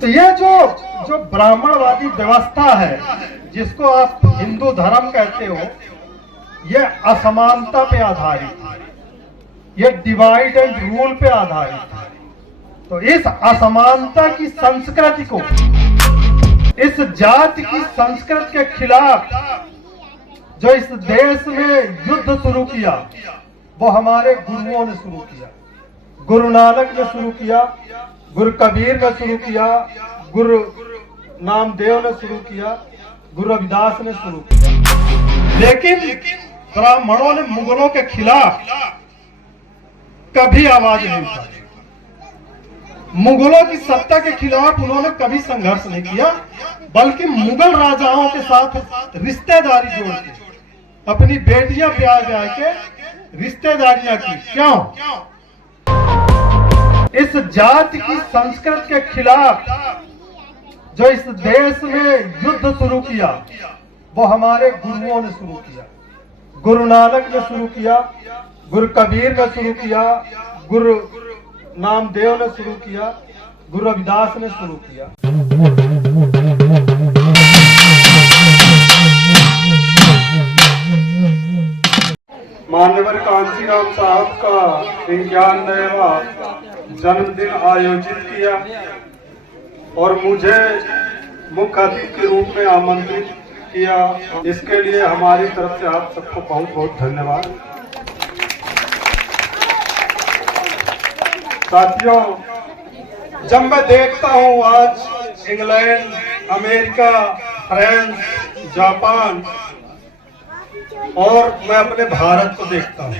तो ये जो ब्राह्मणवादी व्यवस्था है, जिसको आप हिंदू धर्म कहते हो, ये असमानता पे आधारित है, ये डिवाइड एंड रूल पे आधारित है। तो इस असमानता की संस्कृति को, इस जाति की संस्कृति के खिलाफ जो इस देश में युद्ध शुरू किया, वो हमारे गुरुओं ने शुरू किया। गुरु नानक ने शुरू किया, गुरु कबीर ने शुरू किया, गुरु नामदेव ने शुरू किया, गुरु रविदास ने शुरू किया। लेकिन ब्राह्मणों ने मुगलों के खिलाफ कभी आवाज नहीं उठाई। मुगलों की सत्ता के खिलाफ उन्होंने कभी संघर्ष नहीं किया, बल्कि मुगल राजाओं के साथ रिश्तेदारी जोड़ के अपनी बेटियां ब्याह के रिश्तेदारियां की। क्यों? इस जाति की संस्कृति के खिलाफ जो इस देश में युद्ध शुरू किया, वो हमारे गुरुओं ने शुरू किया। गुरु नानक ने शुरू किया, गुरु कबीर ने शुरू किया, गुरु नामदेव ने शुरू किया, गुरु रविदास ने शुरू किया। मान्यवर कांचीराम साहब का 91वां जन्मदिन आयोजित किया और मुझे मुख्य अतिथि के रूप में आमंत्रित किया। इसके लिए हमारी तरफ से आप सबको बहुत बहुत धन्यवाद। साथियों, जब मैं देखता हूँ आज इंग्लैंड, अमेरिका, फ्रांस, जापान और मैं अपने भारत को देखता हूँ,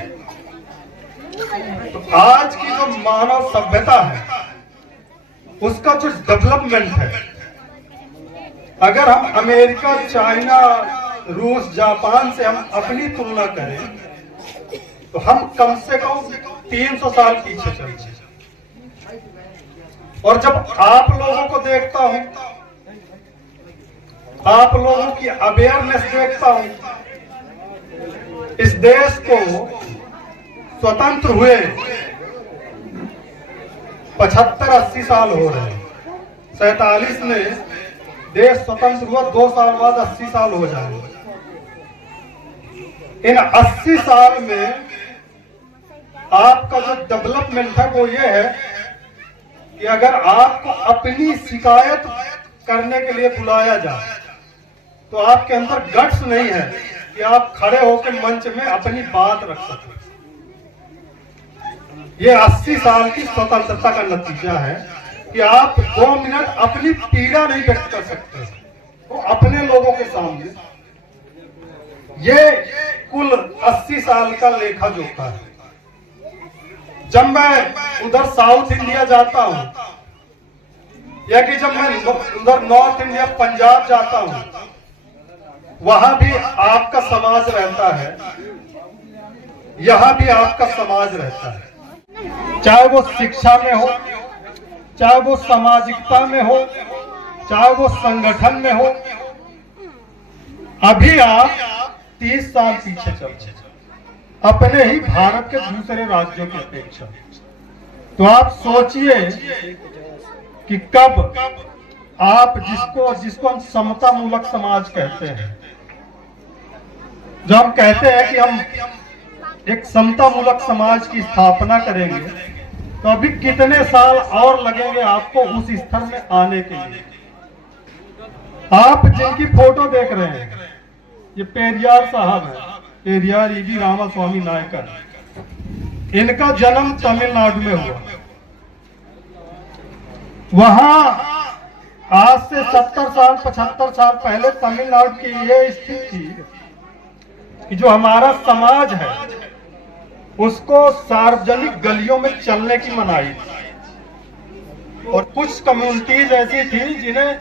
तो आज की जो मानव सभ्यता है, उसका जो डेवलपमेंट है, अगर हम अमेरिका, चाइना, रूस, जापान से हम अपनी तुलना करें, तो हम कम से कम 300 साल पीछे चल रहे हैं। और जब आप लोगों को देखता हूं, आप लोगों की अवेयरनेस देखता हूं, इस देश को स्वतंत्र हुए 75-80 साल हो रहे हैं। 47 में देश स्वतंत्र हुआ, 2 साल बाद 80 साल हो जाएंगे। इन 80 साल में आपका जो डेवलपमेंट है वो ये है कि अगर आपको अपनी शिकायत करने के लिए बुलाया जाए, तो आपके अंदर गट्स नहीं है कि आप खड़े होकर मंच में अपनी बात रख सकें। ये 80 साल की स्वतंत्रता का नतीजा है कि आप 2 मिनट अपनी पीड़ा नहीं व्यक्त कर सकते तो अपने लोगों के सामने। ये कुल 80 साल का लेखा जोखा है। जब मैं उधर साउथ इंडिया जाता हूं, या कि जब मैं उधर नॉर्थ इंडिया, पंजाब जाता हूं, वहां भी आपका समाज रहता है, यहां भी आपका समाज रहता है। चाहे वो शिक्षा में हो, चाहे वो सामाजिकता में हो, चाहे वो संगठन में हो, अभी आप 30 साल पीछे चल रहे हैं अपने ही भारत के दूसरे राज्यों की अपेक्षा। तो आप सोचिए कि कब आप जिसको हम समता मूलक समाज कहते हैं, जब हम कहते हैं कि हम एक समता मूलक समाज की स्थापना करेंगे, तो अभी कितने साल और लगेंगे आपको उस स्तर में आने के लिए। आप जिनकी फोटो देख रहे हैं, ये पेरियार साहब है, पेरियार ईवी रामास्वामी नायकर। इनका जन्म तमिलनाडु में हुआ। वहां आज से 70 साल 75 साल पहले तमिलनाडु की ये स्थिति थी कि जो हमारा समाज है उसको सार्वजनिक गलियों में चलने की मनाही थी, और कुछ कम्युनिटीज ऐसी थी जिन्हें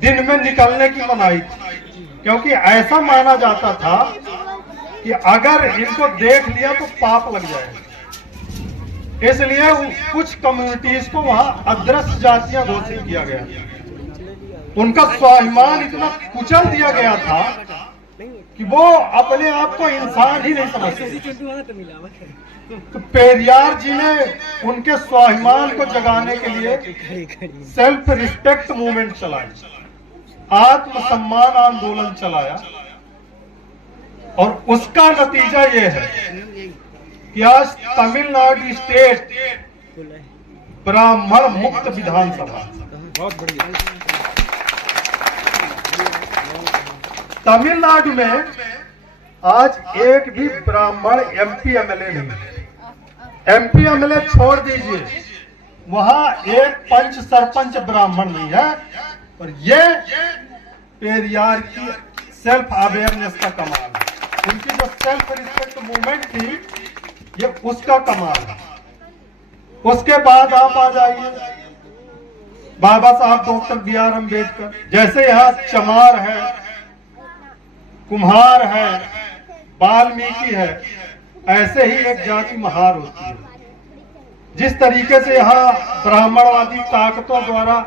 दिन में निकलने की मनाही थी, क्योंकि ऐसा माना जाता था कि अगर इनको देख लिया तो पाप लग जाएगा। इसलिए कुछ कम्युनिटीज को वहां अदृश्य जातियां घोषित किया गया। उनका स्वाभिमान इतना कुचल दिया गया था कि वो अपने आप को इंसान ही नहीं समझते। तो पेरियार जी ने उनके स्वाभिमान को जगाने के लिए सेल्फ रिस्पेक्ट मूवमेंट चलाई, आत्मसम्मान आंदोलन चलाया, और उसका नतीजा ये है कि आज तमिलनाडु स्टेट ब्राह्मण मुक्त विधानसभा। बहुत बढ़िया। तमिलनाडु में आज एक भी ब्राह्मण एमपी एमएलए नहीं है। एमपी एमएलए छोड़ दीजिए, वहां एक पंच सरपंच ब्राह्मण नहीं है। और ये पेरियार की सेल्फ अवेयरनेस का कमाल है, उनकी जो सेल्फ रिस्पेक्ट मूवमेंट थी, ये उसका कमाल है। उसके बाद आप आ जाइए बाबा साहब डॉक्टर बी.आर. अम्बेडकर। जैसे यहाँ चमार है, कुम्हार है, वाल्मीकि है, ऐसे ही एक जाति महार होती है। जिस तरीके से यहाँ ब्राह्मणवादी ताकतों द्वारा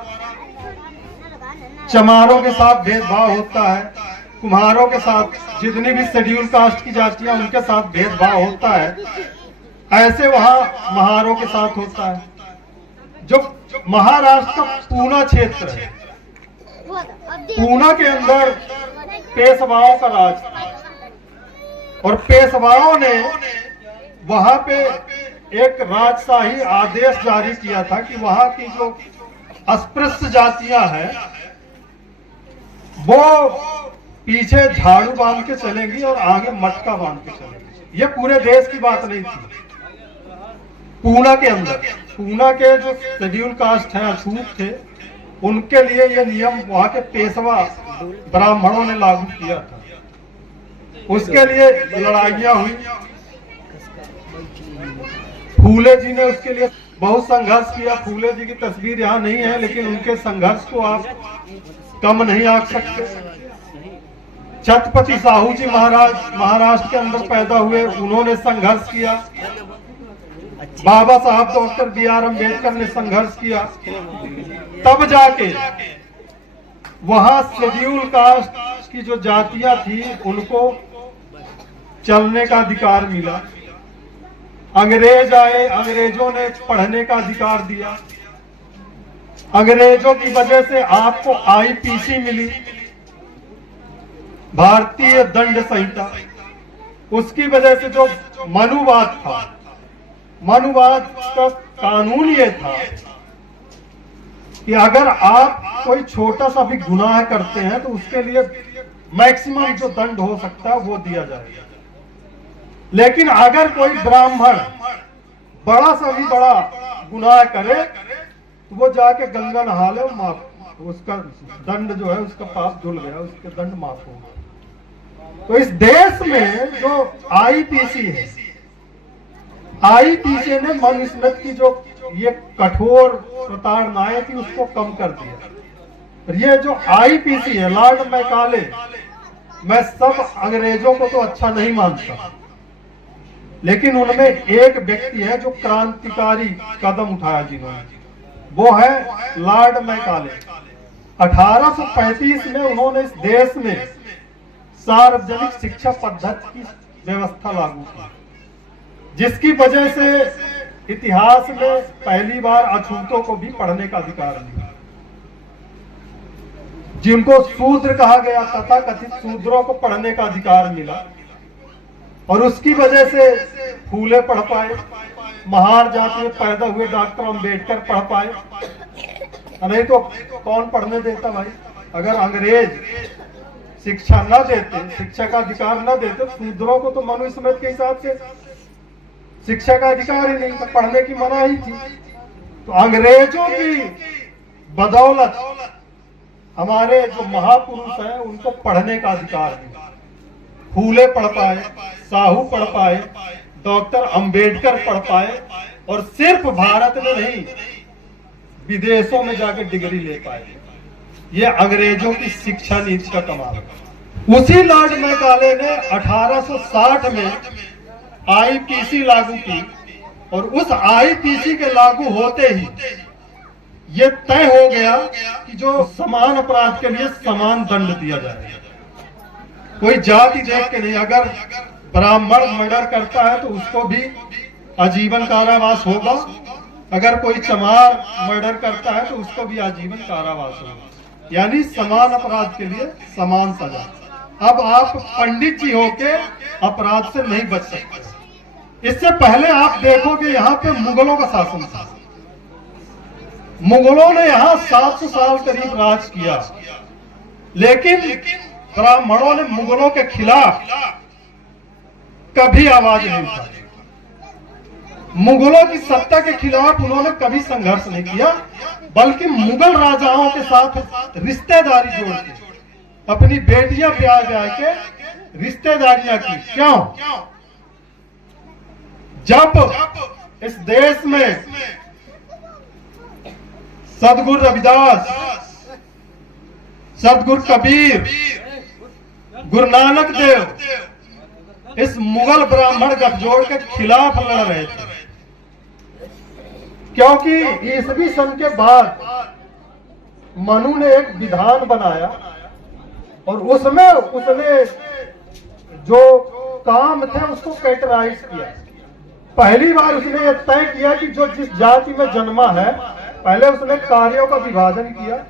चमारों के साथ भेदभाव होता है, कुम्हारों के साथ, जितनी भी शेड्यूल कास्ट की जातियां उनके साथ भेदभाव होता है, ऐसे वहां महारों के साथ होता है। जो महाराष्ट्र का पूना क्षेत्र है, पूना के अंदर पेशवाओं का राज था, और पेशवाओं ने वहां पे एक राजशाही आदेश जारी किया था कि वहां की जो अस्पृश्य जातियां हैं वो पीछे झाड़ू बांध के चलेंगी और आगे मटका बांध के चलेंगी। ये पूरे देश की बात नहीं थी। पूना के अंदर, पूना के जो शेड्यूल कास्ट है, अछूत थे, उनके लिए ये नियम वहां के पेशवा ब्राह्मणों ने लागू किया था। उसके लिए लड़ाइयां हुई। फूले जी ने उसके लिए बहुत संघर्ष किया। फूले जी की तस्वीर यहाँ नहीं है, लेकिन उनके संघर्ष को आप कम नहीं आंक सकते। छत्रपति साहू जी महाराज महाराष्ट्र के अंदर पैदा हुए, उन्होंने संघर्ष किया। बाबा साहब डॉक्टर बी.आर. अम्बेडकर ने संघर्ष किया, तब जाके वहां शेड्यूल कास्ट की जो जातियां थी उनको चलने का अधिकार मिला। अंग्रेज आए, अंग्रेजों ने पढ़ने का अधिकार दिया। अंग्रेजों की वजह से आपको आईपीसी मिली, भारतीय दंड संहिता। उसकी वजह से जो मनुवाद था, मनुवाद का कानून ये था कि अगर आप कोई छोटा सा भी गुनाह करते हैं तो उसके लिए मैक्सिमम जो दंड हो सकता है वो दिया जाएगा। लेकिन अगर कोई ब्राह्मण बड़ा सा भी बड़ा गुनाह करे तो वो जाके गंगा नहा ले, माफ, उसका दंड जो है, उसका पाप धुल गया, उसके दंड माफ होगा। तो इस देश में जो आईपीसी है, आईपीसी ने मनुस्मृति की जो ये कठोर प्रताड़नाएं थी उसको कम कर दिया। ये जो आईपीसी है, लॉर्ड मैकाले, मैं सब अंग्रेजों को तो अच्छा नहीं मानता, लेकिन उनमें एक व्यक्ति है जो क्रांतिकारी कदम उठाया जिन्होंने, वो है लॉर्ड मैकाले। 1835 में उन्होंने इस देश में सार्वजनिक शिक्षा पद्धति की व्यवस्था लागू की, जिसकी वजह से इतिहास में पहली बार अछूतों को भी पढ़ने का अधिकार मिला। जिनको शूद्र कहा गया, तथा कथित शूद्रों को पढ़ने का अधिकार मिला, और उसकी वजह से फूले पढ़ पाए, महार जाति में पैदा हुए डॉक्टर अम्बेडकर पढ़ पाए। नहीं तो कौन पढ़ने देता भाई? अगर अंग्रेज शिक्षा न देते, शिक्षा का अधिकार न देते, शूद्रों को तो मनुस्मृति के हिसाब से शिक्षा का अधिकार ही नहीं था, पढ़ने की मनाही थी। तो अंग्रेजों की बदौलत हमारे जो महापुरुष हैं उनको पढ़ने का अधिकार मिला। फूले पढ़ पाए, साहू पढ़ पाए, डॉक्टर अंबेडकर पढ़ पाए, और सिर्फ भारत में नहीं विदेशों में जाकर डिग्री ले पाए। ये अंग्रेजों की शिक्षा नीति का कमाल है। उसी लॉर्ड मैकाले ने 1860 में आईपीसी लागू की, और उस आईपीसी के लागू होते ही ये तय हो गया कि जो समान अपराध के लिए समान दंड दिया जाए। कोई जाति देख के नहीं। अगर ब्राह्मण मर्डर करता है तो उसको भी आजीवन कारावास होगा, अगर कोई चमार मर्डर करता है तो उसको भी आजीवन कारावास होगा, यानी समान अपराध के लिए समान सजा। अब आप पंडित जी होके अपराध से नहीं बच सकते। इससे पहले आप देखोगे यहाँ पे मुगलों का शासन था। मुगलों ने यहाँ 700 साल करीब राज किया, लेकिन ब्राह्मणों ने मुगलों के खिलाफ कभी आवाज नहीं उठाई। मुगलों की सत्ता के खिलाफ उन्होंने कभी संघर्ष नहीं किया, बल्कि मुगल राजाओं के साथ रिश्तेदारी जोड़ के अपनी बेटियां ब्याह ब्याह के रिश्तेदारियां की। क्यों? जब इस देश में सदगुरु रविदास, सदगुरु कबीर, गुरु नानक देव इस मुगल ब्राह्मण गठजोड़ के खिलाफ लड़ रहे थे, क्योंकि ईसवी सन के बाद मनु ने एक विधान बनाया और उसमें उसने जो काम थे उसको कैटेगराइज किया। पहली बार उसने यह तय किया कि जो जिस जाति में जन्मा है, पहले उसने कार्यों का विभाजन किया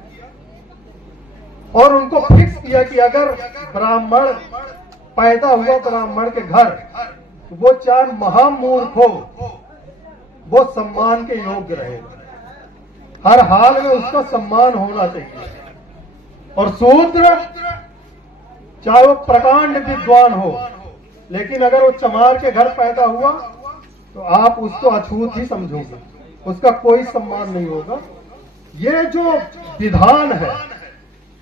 और उनको फिक्स किया कि अगर ब्राह्मण पैदा हुआ ब्राह्मण के घर, वो चाहे महामूर्ख हो, वो सम्मान के योग्य रहेगा, हर हाल में उसका सम्मान होना चाहिए। और शूद्र चाहे वो प्रकांड विद्वान हो, लेकिन अगर वो चमार के घर पैदा हुआ तो आप उसको अछूत ही समझोगे, उसका कोई सम्मान नहीं होगा। ये जो विधान है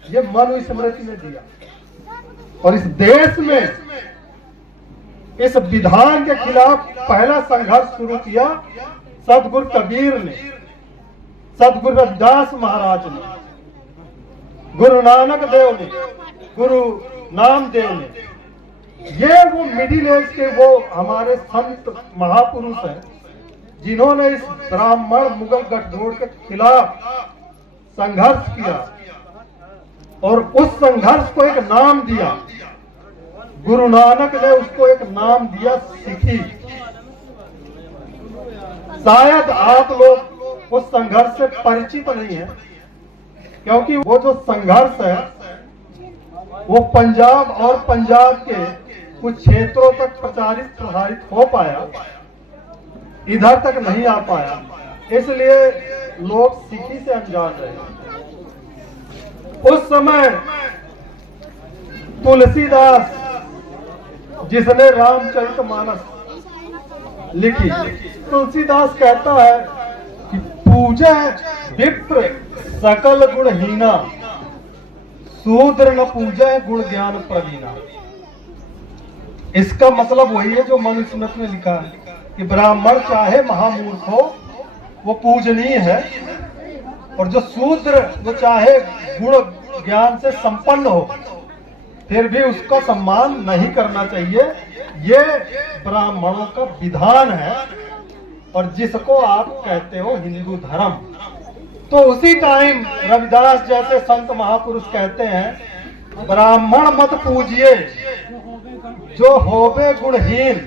ये मनुस्मृति ने दिया, और इस देश में इस विधान के खिलाफ पहला संघर्ष शुरू किया सदगुरु कबीर ने, सदगुरु रविदास महाराज ने, गुरु नानक देव ने, गुरु नामदेव ने। ये वो मिडिल एज के वो हमारे संत महापुरुष हैं जिन्होंने इस ब्राह्मण मुगल गठजोड़ के खिलाफ संघर्ष किया और उस संघर्ष को एक नाम दिया। गुरु नानक ने उसको एक नाम दिया सिखी। शायद आप लोग उस संघर्ष से परिचित नहीं है, क्योंकि वो जो संघर्ष है वो पंजाब और पंजाब के कुछ क्षेत्रों तक प्रसारित हो पाया, इधर तक नहीं आ पाया, इसलिए लोग सिखी से अनजान रहे। उस समय तुलसीदास जिसने रामचरितमानस लिखी, तुलसीदास कहता है कि पूजा विप्र सकल गुणहीना, शूद्र न पूजा गुण ज्ञान प्रवीणा। इसका मतलब वही है जो मनुस्मृति में लिखा है कि ब्राह्मण चाहे महामूर्ख हो वो पूजनीय है, और जो शूद्र वो चाहे गुण ज्ञान से संपन्न हो फिर भी उसका सम्मान नहीं करना चाहिए। ये ब्राह्मणों का विधान है, और जिसको आप कहते हो हिंदू धर्म। तो उसी टाइम रविदास जैसे संत महापुरुष कहते हैं ब्राह्मण मत पूजिए जो होवे गुणहीन,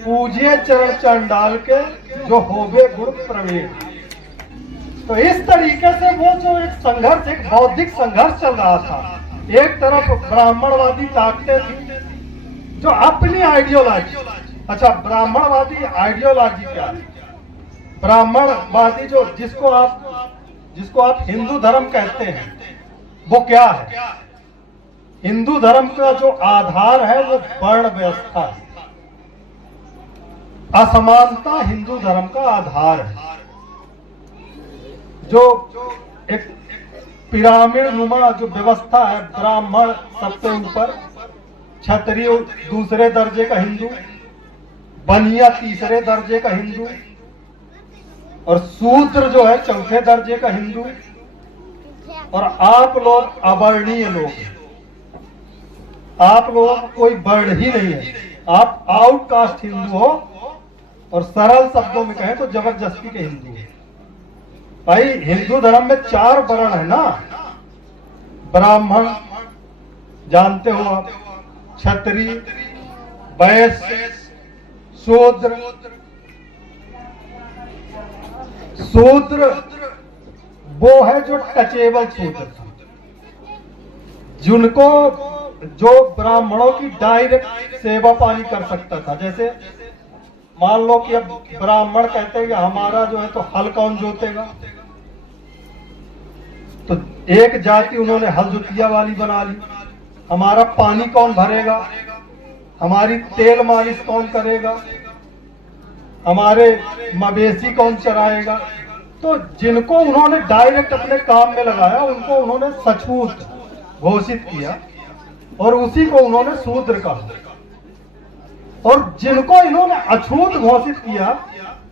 पूजिए चरण चंडाल के जो होवे गुण प्रवीण। तो इस तरीके से वो जो एक संघर्ष, एक बौद्धिक संघर्ष चल रहा था। एक तरफ ब्राह्मणवादी ताकतें थी जो अपनी आइडियोलॉजी, अच्छा ब्राह्मणवादी आइडियोलॉजी क्या है? ब्राह्मणवादी जो जिसको आप हिंदू धर्म कहते हैं वो क्या है? हिंदू धर्म का जो आधार है वो वर्ण व्यवस्था है। असमानता हिंदू धर्म का आधार है। जो एक पिरामिड नुमा जो व्यवस्था है, ब्राह्मण सबसे ऊपर, क्षत्रिय दूसरे दर्जे का हिंदू, बनिया तीसरे दर्जे का हिंदू, और शूद्र जो है चौथे दर्जे का हिंदू, और आप लोग अवर्णीय लोग हैं। आप लोग कोई वर्ण ही नहीं है, आप आउटकास्ट हिंदू हो, और सरल शब्दों में कहें तो जबरदस्ती के हिंदू है। भाई हिंदू धर्म में 4 वर्ण है ना, ब्राह्मण, जानते हो आप, क्षत्रिय, वैश्य, शूद्र। शूद्र वो है जो टचेबल शूद्र था, जिनको जो ब्राह्मणों की डायरेक्ट सेवा पानी कर सकता था। जैसे मान लो कि अब ब्राह्मण कहते हैं कि हमारा जो है तो हल कौन जोतेगा, तो एक जाति उन्होंने हल जोतिया वाली बना ली। हमारा पानी कौन भरेगा, हमारी तेल मालिश कौन करेगा, हमारे मवेशी कौन चराएगा। तो जिनको उन्होंने डायरेक्ट अपने काम में लगाया उनको उन्होंने सछूत घोषित किया और उसी को उन्होंने शूद्र कहा। और जिनको इन्होंने अछूत घोषित किया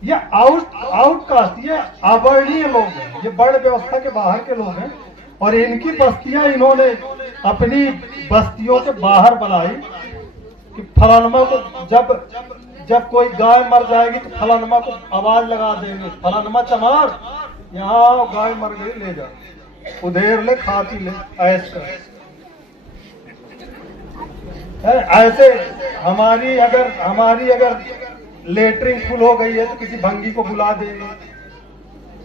ये आउटकास्ट, ये अवर्णीय लोग हैं, ये वर्ण व्यवस्था के बाहर के लोग हैं। और इनकी बस्तियां इन्होंने अपनी बस्तियों के बाहर बनाई कि फलानमा को जब कोई गाय मर जाएगी तो फलानमा को आवाज लगा देंगे, फलानमा चमार यहाँ गाय मर गई, ले जा, उधेर ले, खाती ले। ऐसे हमारी अगर लेटरिन फुल हो गई है तो किसी भंगी को बुला देंगे।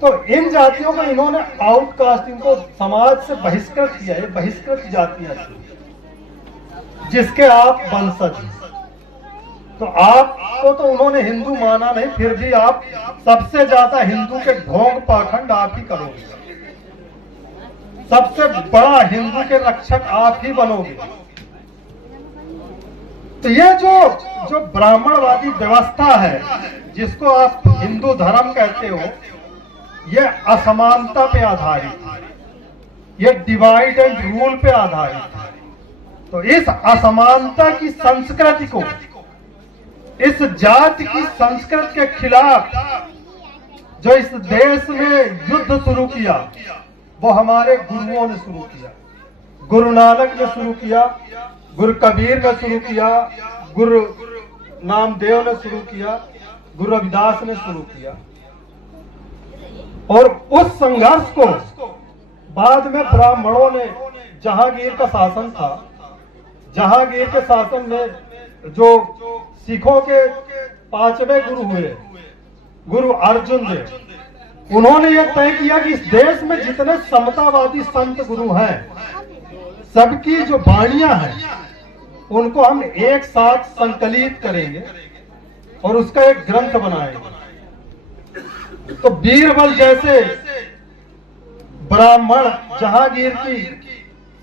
तो इन जातियों को इन्होंने आउटकास्ट, इनको समाज से बहिष्कृत किया। ये बहिष्कृत जातियां थी जिसके आप वंशज। तो आपको तो उन्होंने हिंदू माना नहीं, फिर भी आप सबसे ज्यादा हिंदू के ढोंग पाखंड आप ही करोगे, सबसे बड़ा हिंदू के रक्षक आप ही बनोगे। तो ये जो ब्राह्मणवादी व्यवस्था है जिसको आप हिंदू धर्म कहते हो, ये असमानता पे आधारित, ये डिवाइड एंड रूल पे आधारित। तो इस असमानता की संस्कृति को, इस जाति की संस्कृति के खिलाफ जो इस देश में युद्ध शुरू किया वो हमारे गुरुओं ने शुरू किया। गुरु नानक ने शुरू किया, गुरु कबीर ने शुरू किया, गुरु नामदेव ने शुरू किया, गुरु रविदास ने शुरू किया। और उस संघर्ष को बाद में ब्राह्मणों ने, जहांगीर का शासन था, जहांगीर के शासन में जो सिखों के 5वें गुरु हुए, गुरु अर्जुन देव, उन्होंने यह तय किया कि इस देश में जितने समतावादी संत गुरु हैं, सबकी जो वाणियां हैं उनको हम एक साथ संकलित करेंगे और उसका एक ग्रंथ बनाएंगे। तो बीरबल जैसे ब्राह्मण जहांगीर की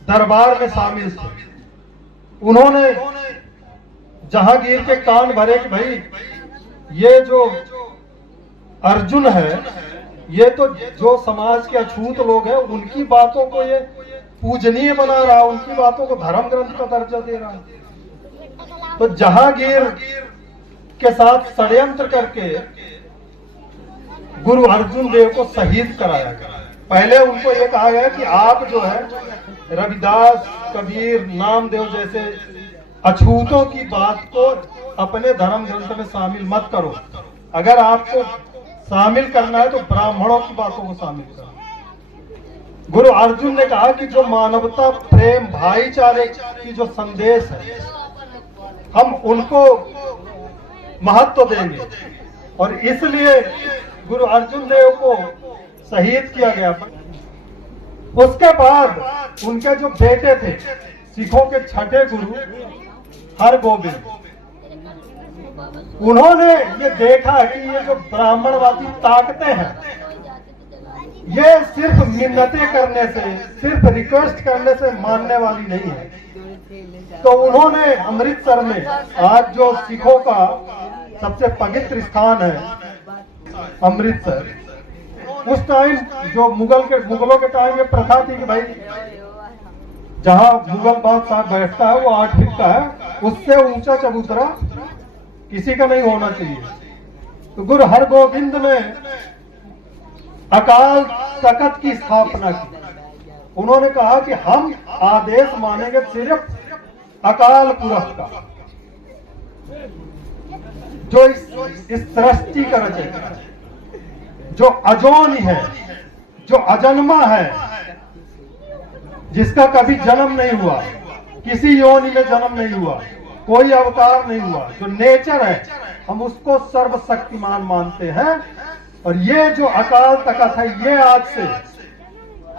दरबार में शामिल थे। उन्होंने जहांगीर के कान भरे कि भाई ये जो अर्जुन है, ये तो जो समाज के अछूत लोग हैं उनकी बातों को ये पूजनीय बना रहा, उनकी बातों को धर्म ग्रंथ का दर्जा दे रहा। तो जहांगीर के साथ षड्यंत्र करके गुरु अर्जुन देव को शहीद कराया गया। पहले उनको ये कहा गया कि आप जो है रविदास, कबीर, नामदेव जैसे अछूतों की बात को अपने धर्म ग्रंथ में शामिल मत करो, अगर आपको शामिल करना है तो ब्राह्मणों की बातों को शामिल करो। गुरु अर्जुन ने कहा कि जो मानवता, प्रेम, भाईचारे की जो संदेश है हम उनको महत्व देंगे, और इसलिए गुरु अर्जुन देव को शहीद किया गया। उसके बाद उनके जो बेटे थे, सिखों के छठे गुरु हरगोविंद, उन्होंने ये देखा कि ये जो ब्राह्मणवादी ताकतें हैं ये सिर्फ मिन्नतें करने से, सिर्फ रिक्वेस्ट करने से मानने वाली नहीं है। तो उन्होंने अमृतसर में, आज जो सिखों का सबसे पवित्र स्थान है अमृतसर, उस टाइम जो मुगलों के टाइम में प्रथा थी कि भाई जहां मुगल बादशाह बैठता है वो 8 फीट का है, उससे ऊंचा चबूतरा किसी का नहीं होना चाहिए। तो गुरु हरगोविंद ने अकाल तख्त की स्थापना की। उन्होंने कहा कि हम आदेश मानेंगे सिर्फ अकाल पुरख का, जो इस सृष्टि का रचयिता, जो अजोनी है, जो अजन्मा है, जिसका कभी जन्म नहीं हुआ, किसी योनि में जन्म नहीं हुआ, कोई अवतार नहीं हुआ, जो नेचर है हम उसको सर्वशक्तिमान मानते हैं। और ये जो अकाल तख्त है ये आज से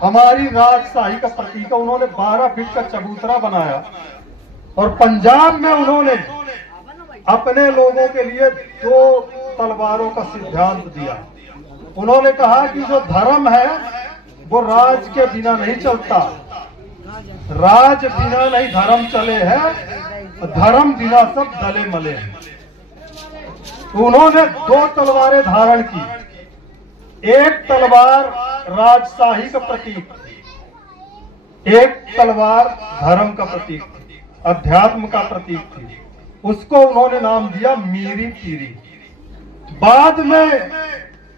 हमारी राजशाही का प्रतीक है। उन्होंने 12 फीट का चबूतरा बनाया और पंजाब में उन्होंने अपने लोगों के लिए 2 तलवारों का सिद्धांत दिया। उन्होंने कहा कि जो धर्म है वो राज के बिना नहीं चलता, राज बिना नहीं धर्म चले है, धर्म बिना सब दले मले हैं। तो उन्होंने 2 तलवारें धारण की। एक तलवार राजशाही का प्रतीक थी, एक तलवार धर्म का प्रतीक थी, अध्यात्म का प्रतीक थी। उसको उन्होंने नाम दिया मीरी पीरी। बाद में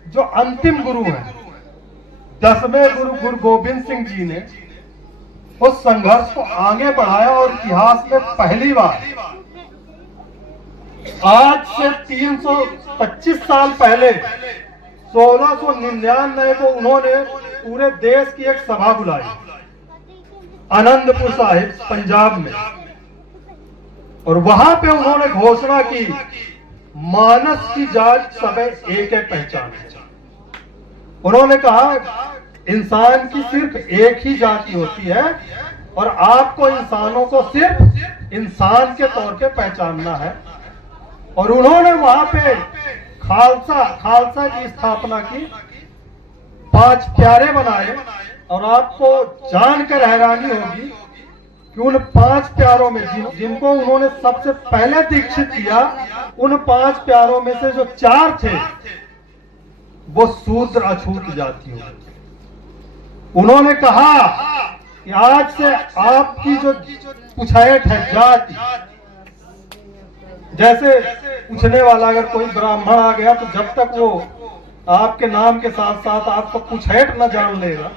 जो अंतिम गुरु हैं 10वें गुरु गुरु गोविंद सिंह जी ने उस संघर्ष को आगे बढ़ाया और इतिहास में पहली बार आज से 325 साल पहले 1699 को उन्होंने पूरे देश की एक सभा बुलाई आनंदपुर साहिब पंजाब में, और वहां पे उन्होंने घोषणा की मानस की जात सब एक पहचान है। उन्होंने कहा इंसान की सिर्फ एक ही जाति होती है और आपको इंसानों को सिर्फ इंसान के तौर पे पहचानना है। और उन्होंने वहां पे खालसा की स्थापना की, 5 प्यारे बनाए। और आपको जानकर हैरानी होगी कि उन 5 प्यारों में जिनको उन्होंने सबसे पहले दीक्षित किया, उन 5 प्यारों में से जो 4 थे वो शूद्र अछूत जातियों। उन्होंने कहा कि आज से आपकी जो पुछैट है जाति, जैसे पूछने वाला अगर कोई ब्राह्मण आ गया तो जब तक वो आपके नाम के साथ साथ आपको पुछैट न जान लेगा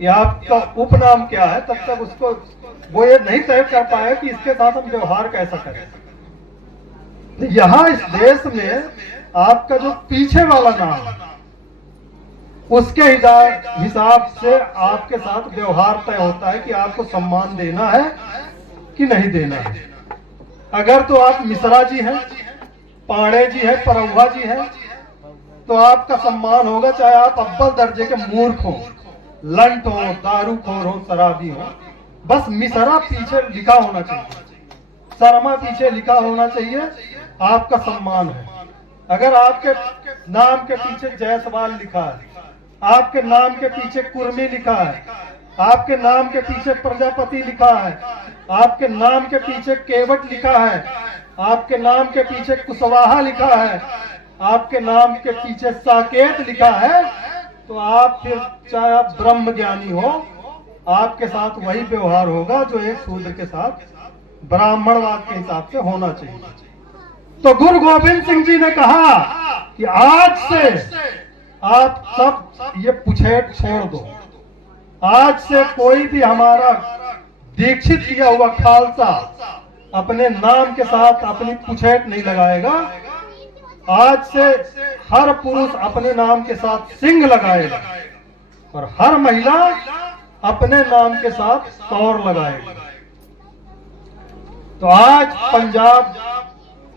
कि आपका उपनाम क्या है, तब तक उसको वो ये नहीं तय कर पाए कि इसके साथ हम व्यवहार कैसा करें। तो यहाँ इस देश में आपका जो पीछे वाला नाम है उसके हिसाब से आपके साथ व्यवहार तय होता है कि आपको सम्मान देना है कि नहीं देना है। अगर तो आप मिश्रा जी हैं, पाणे जी हैं, परौहा जी हैं, तो आपका सम्मान होगा, चाहे आप अव्वल दर्जे के मूर्ख हो, लंट हो, दारूखोर हो, शराबी हो। बस मिश्रा पीछे लिखा होना चाहिए, शर्मा पीछे लिखा होना चाहिए, आपका सम्मान है। अगर आपके नाम के पीछे जायसवाल लिखा है, आपके नाम के पीछे कुर्मी लिखा है, आपके नाम के पीछे प्रजापति लिखा है, आपके नाम के पीछे केवट लिखा है, आपके नाम के पीछे कुशवाहा लिखा है, आपके नाम के पीछे साकेत लिखा है, तो आप फिर चाहे आप ब्रह्म ज्ञानी हो, आपके साथ वही व्यवहार होगा जो एक शूद्र के साथ ब्राह्मणवाद के हिसाब से होना चाहिए। तो गुरु गोविंद सिंह जी ने कहा कि आज से आप सब ये पुछेट छोड़ दो। आज से कोई भी हमारा दीक्षित किया हुआ खालसा अपने नाम के साथ अपनी पुछेट नहीं लगाएगा। आज से हर पुरुष अपने नाम के साथ सिंह लगाएगा और हर महिला अपने नाम के साथ कौर लगाएगी। तो आज पंजाब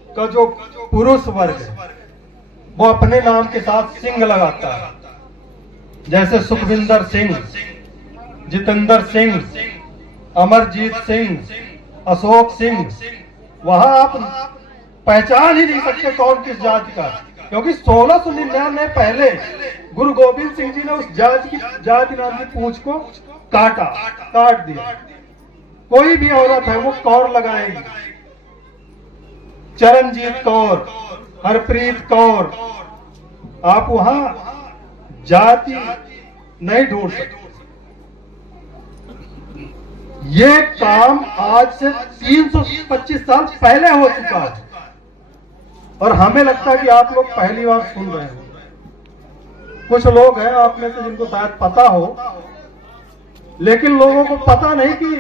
का जो पुरुष वर्ग है वो अपने नाम के साथ सिंह लगाता है, जैसे सुखविंदर सिंह, जितेंद्र सिंह, अमरजीत सिंह, अशोक सिंह। वहां आप पहचान ही नहीं सकते कौन किस जाति का, क्योंकि 1699 पहले गुरु गोविंद सिंह जी ने उस जाति नाम की पूंछ को काट दिया। कोई भी औरत है वो कौर लगाएगी, चरणजीत कौर, हरप्रीत कौर। आप वहां जाति नहीं ढूंढ सकते। ये काम आज से 325 साल पहले हो चुका है और हमें लगता है कि आप लोग पहली बार सुन रहे हैं। कुछ लोग हैं आप में से जिनको शायद पता हो, लेकिन लोगों को पता नहीं कि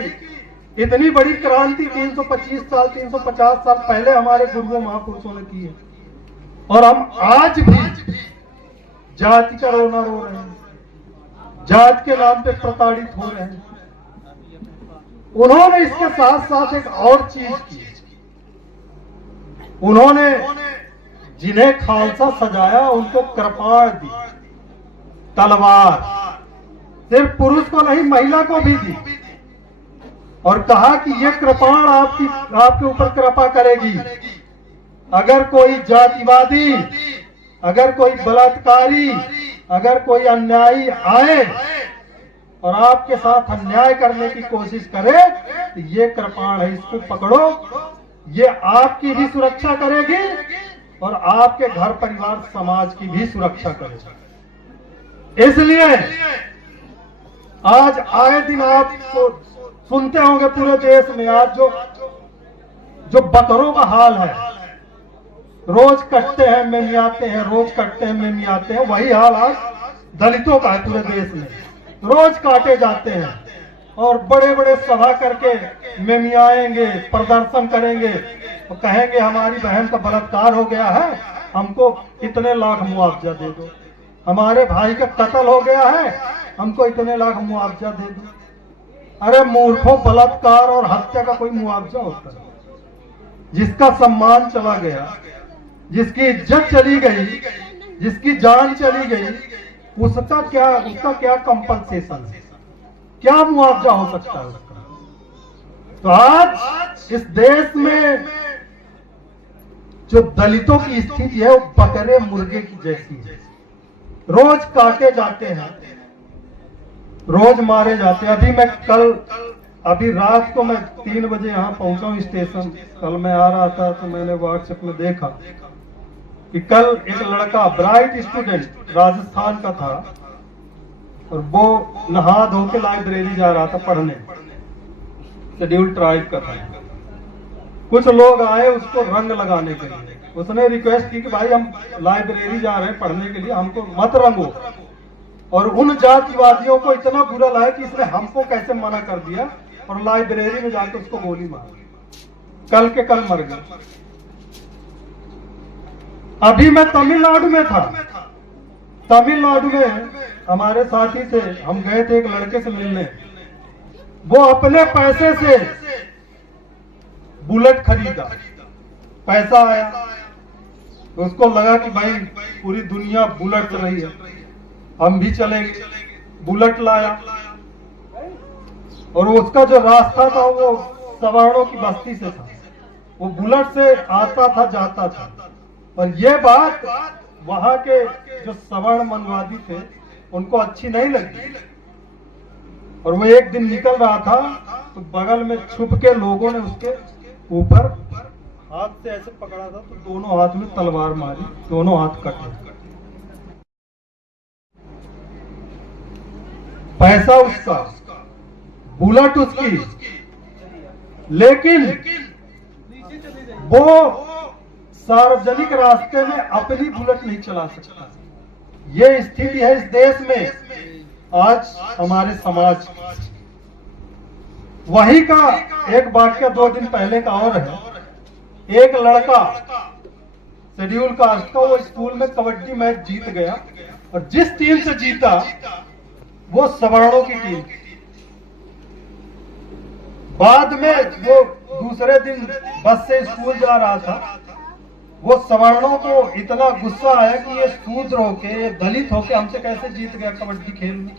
इतनी बड़ी क्रांति 325 साल 350 साल पहले हमारे गुरुओं महापुरुषों ने की है। और हम आज भी जाति का रोना रो रहे हैं, जात के नाम पे प्रताड़ित हो रहे हैं। उन्होंने इसके साथ साथ एक और चीज की। उन्होंने जिन्हें खालसा सजाया उनको कृपाण दी, तलवार, सिर्फ पुरुष को नहीं महिला को भी दी, और कहा कि ये कृपाण आपके ऊपर कृपा करेगी। अगर कोई जातिवादी, अगर कोई बलात्कारी, अगर कोई अन्यायी आए और आपके साथ अन्याय करने की कोशिश करे तो ये कृपाण है, इसको पकड़ो। ये आपकी भी सुरक्षा करेगी और आपके घर परिवार समाज की भी सुरक्षा करेगी। इसलिए आज आए दिन आप सुनते होंगे पूरे देश में आज जो बकरों का हाल है, रोज कटते हैं मेमियाते हैं, रोज कटते हैं मेमियाते हैं, वही हाल आज दलितों का है पूरे देश में। रोज काटे जाते हैं और बड़े बड़े सभा करके मेमियाएंगे, प्रदर्शन करेंगे और कहेंगे हमारी बहन का बलात्कार हो गया है, हमको इतने लाख मुआवजा दे दो, हमारे भाई का कत्ल हो गया है, हमको इतने लाख मुआवजा दे दो। अरे मूर्खों, बलात्कार और हत्या का कोई मुआवजा होता है? जिसका सम्मान चला गया, जिसकी इज्जत चली गई, जिसकी जान चली गई, उसका क्या कंपनसेशन है? क्या मुआवजा हो सकता है उसका? तो आज इस देश में जो दलितों की स्थिति है वो बकरे मुर्गे की जैसी है। रोज काटे जाते हैं, रोज मारे जाते हैं। अभी रात को मैं 3 बजे यहाँ पहुंचा हूँ स्टेशन। कल मैं आ रहा था तो मैंने व्हाट्सएप में देखा कि कल एक लड़का, ब्राइट स्टूडेंट, राजस्थान का था और वो नहा धो के लाइब्रेरी जा रहा था पढ़ने, शेड्यूल ट्राइब का था। कुछ लोग आए उसको रंग लगाने के लिए। उसने रिक्वेस्ट की कि भाई हम लाइब्रेरी जा रहे हैं पढ़ने के लिए, हमको मत रंगो। और उन जातिवादियों को इतना बुरा लगा कि इसने हमको कैसे मना कर दिया और लाइब्रेरी में जाकर उसको गोली मार, कल के कल मर गया। अभी मैं तमिलनाडु में था। तमिलनाडु में हमारे साथी थे, हम गए थे एक लड़के से मिलने। वो अपने पैसे से बुलेट खरीदा, पैसा आया तो उसको लगा कि भाई पूरी दुनिया बुलेट चल रही है, हम भी चलेंगे। बुलेट लाया और उसका जो रास्ता था वो सवर्णों की बस्ती से था। वो बुलेट से आता था जाता था। और ये बात वहां के जो सवर्ण मनवादी थे उनको अच्छी नहीं लगी। और वो एक दिन निकल रहा था तो बगल में छुप के लोगों ने उसके ऊपर हाथ से ऐसे पकड़ा था तो दोनों हाथ में तलवार मारी, दोनों हाथ कटे। पैसा उसका, बुलेट उसकी, लेकिन वो सार्वजनिक रास्ते में अपनी बुलेट नहीं चला सकता। ये स्थिति है इस देश में आज हमारे समाज। वही का एक वाक्य 2 दिन पहले का और है। एक लड़का शेड्यूल कास्ट का, वो स्कूल में कबड्डी मैच जीत गया और जिस टीम से जीता वो सवर्णों की टीम। बाद में वो दूसरे दिन बस से स्कूल जा रहा था, वो सवर्णों को इतना गुस्सा आया कि ये शूद्र होके, ये दलित होके हमसे कैसे जीत गया कबड्डी खेल में।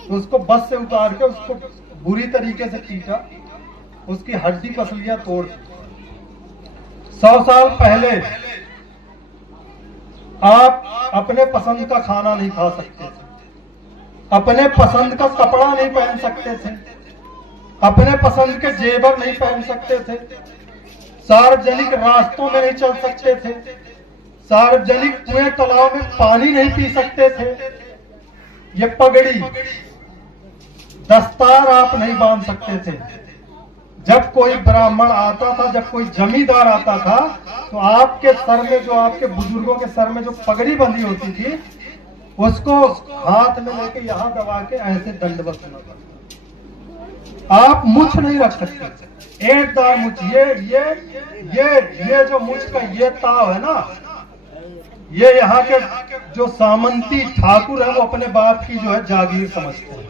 तो उसको बस से उतार के उसको बुरी तरीके से पीटा, उसकी हड्डी पसलियां तोड़। 100 साल पहले आप अपने पसंद का खाना नहीं खा सकते थे, अपने पसंद का कपड़ा नहीं पहन सकते थे, अपने पसंद के जेवर नहीं पहन सकते थे, सार्वजनिक रास्तों में नहीं चल सकते थे, सार्वजनिक कुएं तालाब में पानी नहीं पी सकते थे। ये पगड़ी, दस्तार आप नहीं बांध सकते थे। जब कोई ब्राह्मण आता था, जब कोई जमींदार आता था तो आपके सर में, जो आपके बुजुर्गों के सर में जो पगड़ी बंधी होती थी, उसको हाथ में लेके यहाँ दबा के ऐसे दंडवत होना था। आप मुछ नहीं रख सकते, एक दार मुछ। ये जो मुछ का ये ताव है ना, ये यहाँ के जो सामंती ठाकुर है वो अपने बाप की जो है जागीर समझते हैं।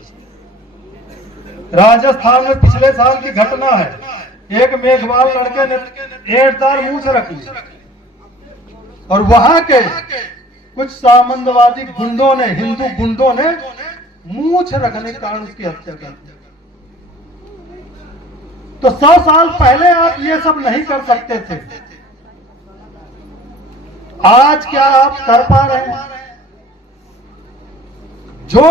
राजस्थान में पिछले साल की घटना है, एक मेघवाल लड़के ने 8 मूंछ रख ली और वहां के कुछ सामंतवादी गुंडों ने, हिंदू गुंडों ने मूंछ रखने के कारण उसकी हत्या कर दी। तो 100 साल पहले आप ये सब नहीं कर सकते थे, आज क्या आप कर पा रहे हैं? जो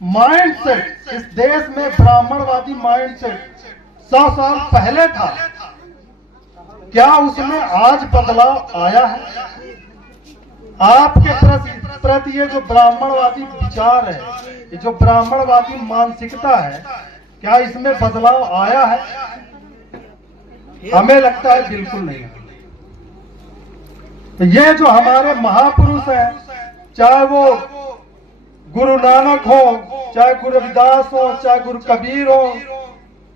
माइंडसेट इस देश में ब्राह्मणवादी माइंडसेट 100 साल पहले था, क्या उसमें आज बदलाव आया है? आपके प्रति ये जो ब्राह्मणवादी विचार है, ये जो ब्राह्मणवादी मानसिकता है, क्या इसमें बदलाव आया है? हमें लगता है बिल्कुल नहीं। तो ये जो हमारे महापुरुष हैं, चाहे वो गुरु नानक हो, चाहे गुरु रविदास हो, चाहे गुरु कबीर हो,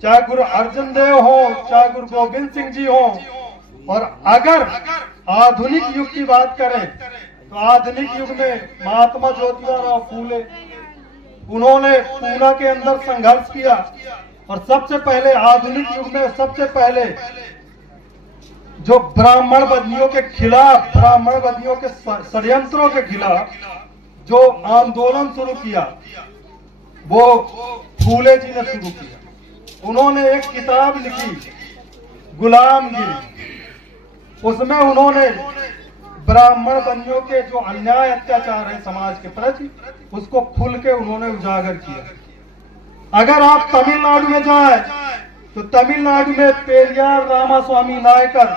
चाहे गुरु अर्जुन देव हो, चाहे गुरु गोविंद सिंह जी हो, और अगर आधुनिक युग की बात करें तो आधुनिक युग में महात्मा ज्योतिबा फूले, उन्होंने पूना के अंदर संघर्ष किया और सबसे पहले आधुनिक युग में सबसे पहले जो ब्राह्मणवादियों के खिलाफ, ब्राह्मणवादियों के षड्यंत्रों के खिलाफ जो आंदोलन शुरू किया वो फूले जी ने शुरू किया। उन्होंने एक किताब लिखी गुलामगिरी, उसमें उन्होंने ब्राह्मण बंदियों के जो अन्याय अत्याचार है समाज के प्रति, उसको खुल के उन्होंने उजागर किया। अगर आप तमिलनाडु में जाएं तो तमिलनाडु में पेरियार रामास्वामी नायकर,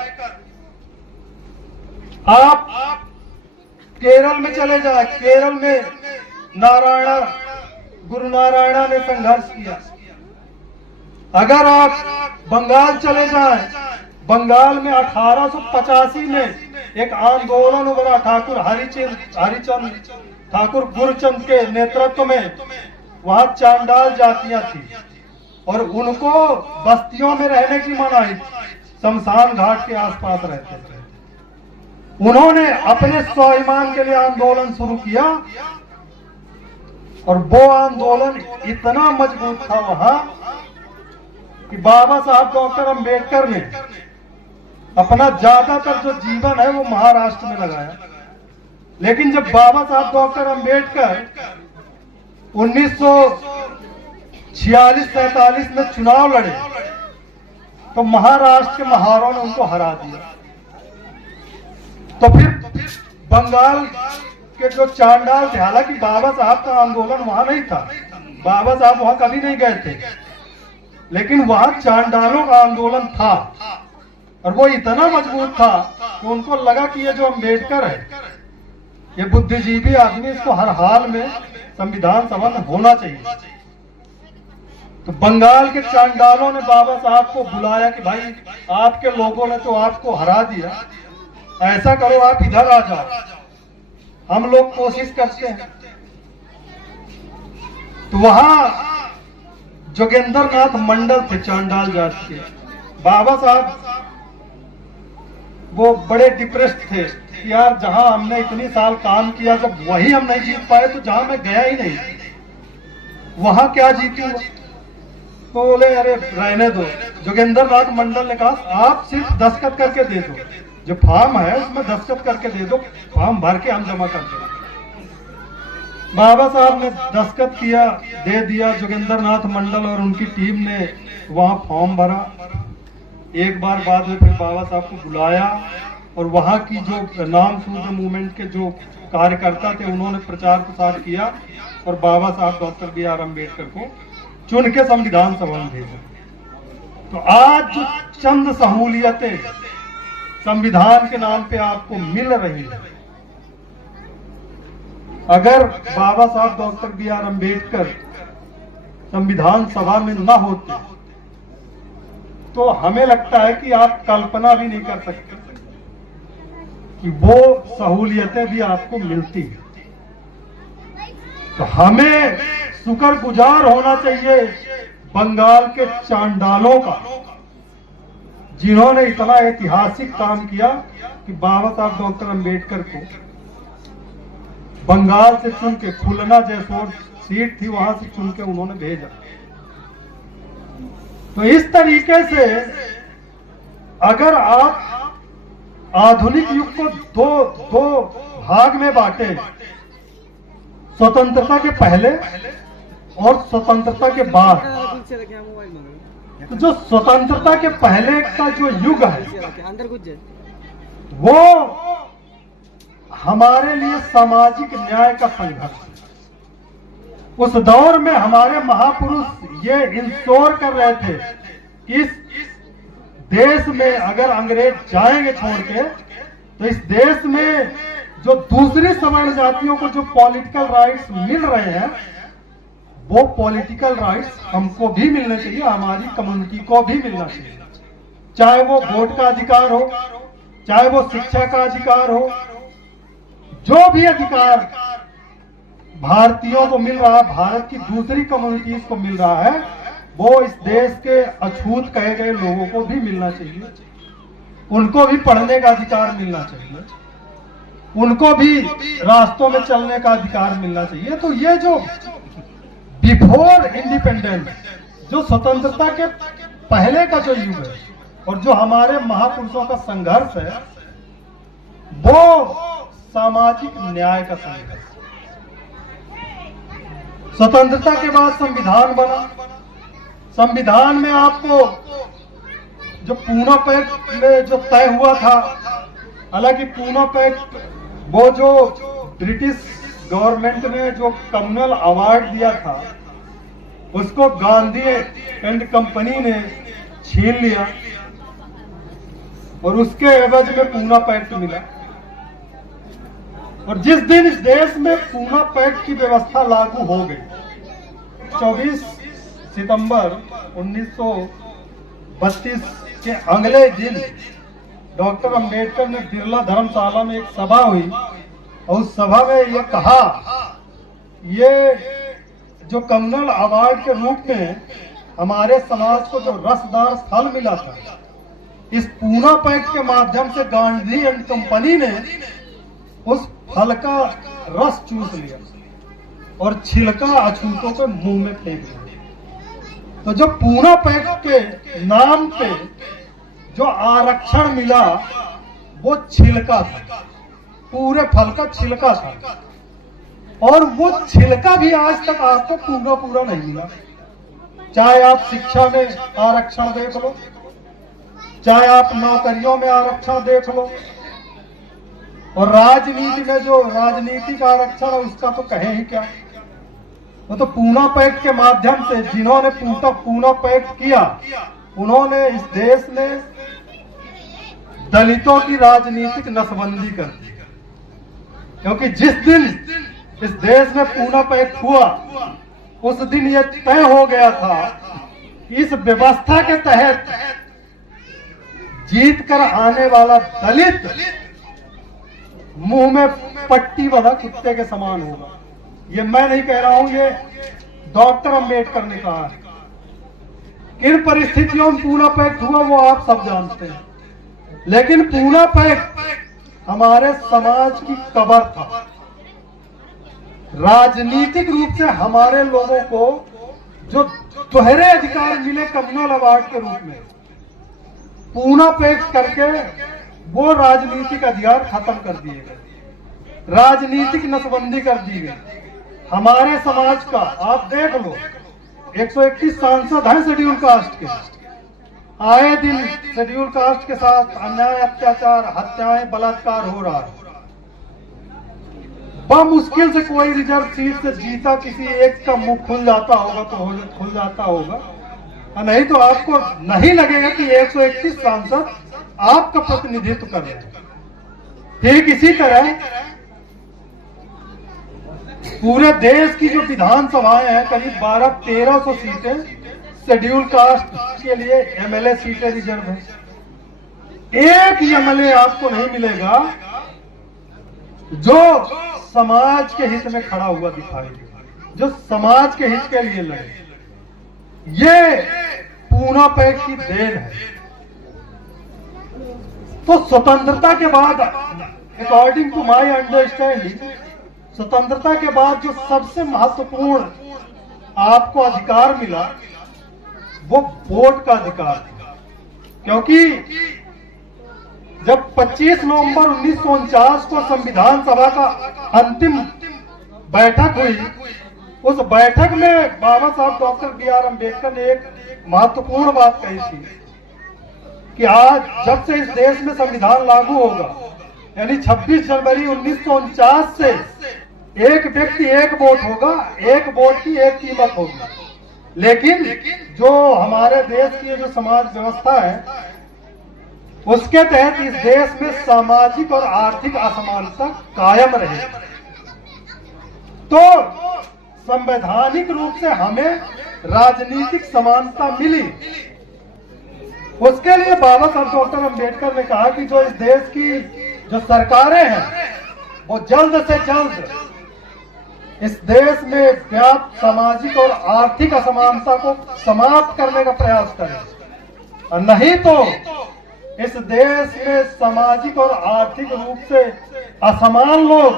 आप केरल में चले जाएं, केरल में नारायण, गुरु नारायणा ने संघर्ष किया। अगर आप बंगाल चले जाएं, बंगाल में 1885 में एक आंदोलन उभरा ठाकुर हरिचंद ठाकुर गुरचंद के नेतृत्व में। वहां चांडाल जातियां थी और उनको बस्तियों में रहने की मनाही, शमशान घाट के आसपास रहते थे। उन्होंने अपने स्वाभिमान के लिए आंदोलन शुरू किया और वो आंदोलन इतना मजबूत था वहां कि बाबा साहब डॉक्टर अंबेडकर ने अपना ज्यादातर जो जीवन है वो महाराष्ट्र में लगाया। लेकिन जब बाबा साहब डॉक्टर अंबेडकर 1946-47 में चुनाव लड़े तो महाराष्ट्र के महारों ने उनको हरा दिया। तो फिर बंगाल के जो चांडाल थे, हालांकि बाबा साहब का आंदोलन वहां नहीं था, बाबा साहब वहां कभी नहीं गए थे, लेकिन वहां चांडालों का आंदोलन था और वो इतना मजबूत था कि उनको लगा कि ये जो अंबेडकर है ये बुद्धिजीवी आदमी, इसको हर हाल में संविधान सभा में होना चाहिए। तो बंगाल के चांडालों ने बाबा साहब को बुलाया कि भाई आपके लोगों ने तो आपको हरा दिया, ऐसा करो आप इधर आ जाओ, हम लोग कोशिश करते हैं। तो वहां जोगेंद्र नाथ मंडल थे चांडाल जात के। बाबा साहब वो बड़े डिप्रेस्ड थे कि यार जहां हमने इतनी साल काम किया, जब वही हम नहीं जीत पाए तो जहां मैं गया ही नहीं वहां क्या जीतूंगा। तो बोले अरे रहने दो। जोगेंद्र नाथ मंडल ने कहा आप सिर्फ दस्तखत करके दे दो, जो फॉर्म है उसमें दस्तखत करके दे दो, फॉर्म भर के हम जमा कर देंगे। बाबा साहब ने दस्तखत किया, दे दिया। जोगेंद्र नाथ मंडल और उनकी टीम ने वहां फॉर्म भरा। एक बार बाद में फिर बाबा साहब को बुलाया और वहां की जो नाम शूद्र मूवमेंट के जो कार्यकर्ता थे उन्होंने प्रचार प्रसार किया और बाबा साहब डॉक्टर B.R. अम्बेडकर को चुन के संविधान सभा में भेजा। तो आज जो चंद सहूलियतें संविधान के नाम पे आपको मिल रही है, अगर बाबा साहब डॉक्टर B.R. अम्बेडकर संविधान सभा में न होते तो हमें लगता है कि आप कल्पना भी नहीं कर सकते कि वो सहूलियतें भी आपको मिलती हैं। तो हमें शुक्रगुजार होना चाहिए बंगाल के चांडालों का, जिन्होंने इतना ऐतिहासिक काम किया कि बाबा साहब डॉक्टर अम्बेडकर को बंगाल से चुन के, खुलना जैसोर सीट थी वहां से चुन के उन्होंने भेजा। तो इस तरीके से अगर आप आधुनिक युग को दो भाग में बांटे, स्वतंत्रता के पहले और स्वतंत्रता के बाद, तो जो स्वतंत्रता के पहले का जो युग है वो हमारे लिए सामाजिक न्याय का संघर्ष। उस दौर में हमारे महापुरुष ये इंश्योर कर रहे थे कि इस देश में अगर अंग्रेज जाएंगे छोड़ के, तो इस देश में जो दूसरी सवर्ण जातियों को जो पॉलिटिकल राइट्स मिल रहे हैं, वो पॉलिटिकल राइट्स हमको भी मिलने चाहिए, हमारी कम्युनिटी को भी मिलना चाहिए। चाहे वो वोट का अधिकार हो, चाहे वो शिक्षा का अधिकार हो, जो भी अधिकार भारतीयों को मिल रहा है, भारत की दूसरी कम्युनिटीज को मिल रहा है, वो इस देश के अछूत कहे गए लोगों को भी मिलना चाहिए। उनको भी पढ़ने का अधिकार मिलना चाहिए, उनको भी रास्तों में चलने का अधिकार मिलना चाहिए। तो ये जो बिफोर इंडिपेंडेंस, जो स्वतंत्रता के पहले का जो युग है और जो हमारे महापुरुषों का संघर्ष है, वो सामाजिक न्याय का संघर्ष। स्वतंत्रता के बाद संविधान बना। संविधान में आपको जो पूना पैक्ट में जो तय हुआ था, हालांकि पूना पैक्ट वो जो ब्रिटिश गवर्नमेंट ने जो कम्युनल अवार्ड दिया था, उसको गांधी एंड कंपनी ने छीन लिया और उसके एवज में पूना पैक्ट मिला। और जिस दिन इस देश में पूना पैक्ट की व्यवस्था लागू हो गई, 24 सितंबर 1932 के अगले दिन डॉक्टर अंबेडकर ने बिरला धर्मशाला में एक सभा हुई और उस सभा में यह कहा, ये जो कम्युनल अवार्ड के रूप में हमारे समाज को जो रसदार फल मिला था, इस पूना पैक्ट के माध्यम से गांधी एंड कंपनी ने उस फल का रस चूस लिया और छिलका अछूतों के मुंह में फेंक दिया। तो जो पूना पैक्ट के नाम पे जो आरक्षण मिला, वो छिलका था, पूरे फल का छिलका था। और वो छिलका भी आज तक आपको पूरा नहीं मिला। चाहे आप शिक्षा में आरक्षण देख लो, चाहे आप नौकरियों में आरक्षण देख लो, और राजनीति में जो राजनीतिक आरक्षण है उसका तो कहे ही क्या। वो तो पूना पैक्ट के माध्यम से जिन्होंने पूना पैक्ट किया, उन्होंने इस देश में दलितों की राजनीतिक नसबंदी कर दी। क्योंकि जिस दिन इस देश में पूना पैक्ट हुआ, उस दिन यह तय हो गया था कि इस व्यवस्था के तहत जीत कर आने वाला दलित मुंह में पट्टी बंधा कुत्ते के समान होगा। ये मैं नहीं कह रहा हूं, ये डॉक्टर अंबेडकर ने कहा है। किन परिस्थितियों में पूना पैक्ट हुआ वो आप सब जानते हैं, लेकिन पूना पैक्ट हमारे समाज की कबर था। राजनीतिक रूप से हमारे लोगों को जो दोहरे अधिकार मिले कम्युनल अवार्ड के रूप में, पूना पैक्ट करके वो राजनीतिक अधिकार खत्म कर दिए गए, राजनीतिक नसबंदी कर दी गई। हमारे समाज का आप देख लो, 121 सांसद हैं शेड्यूल कास्ट के, आए दिन शेड्यूल कास्ट के साथ अन्याय, अत्याचार, हत्याएं, बलात्कार हो रहा है। मुश्किल से कोई रिजर्व सीट से जीता किसी एक का मुंह खुल जाता होगा तो खुल जाता होगा, नहीं तो आपको नहीं लगेगा कि 121 सांसद आपका प्रतिनिधित्व कर रहे हैं। ठीक इसी तरह पूरे देश की जो विधानसभाएं हैं, करीब 1200-1300 सीटें शेड्यूल कास्ट के लिए एमएलए सीटें रिजर्व है। एक एमएलए आपको नहीं मिलेगा जो समाज के हित में खड़ा हुआ दिखाई दे, जो समाज के हित के लिए लड़े। ये पूना पैक्ट की देन है। तो स्वतंत्रता के बाद, अकॉर्डिंग टू माय अंडरस्टैंडिंग, स्वतंत्रता के बाद जो सबसे महत्वपूर्ण आपको अधिकार मिला वो वोट का अधिकार था। क्योंकि जब 25 नवंबर 1949 को संविधान सभा का अंतिम बैठक हुई, उस बैठक में बाबा साहब डॉक्टर B.R. अम्बेडकर ने एक महत्वपूर्ण बात कही थी कि आज जब से इस देश में संविधान लागू होगा, यानी 26 जनवरी 1949 से एक व्यक्ति एक वोट होगा, एक वोट की एक कीमत होगी। लेकिन जो हमारे देश की जो समाज व्यवस्था है, उसके तहत इस देश में सामाजिक और आर्थिक असमानता कायम रहे। तो संवैधानिक रूप से हमें राजनीतिक समानता मिली। उसके लिए बाबा साहब डॉक्टर अम्बेडकर ने कहा कि जो इस देश की जो सरकारें हैं, वो जल्द से जल्द इस देश में व्याप्त सामाजिक और आर्थिक असमानता को समाप्त करने का प्रयास करें, और नहीं तो इस देश में सामाजिक और आर्थिक रूप से असमान लोग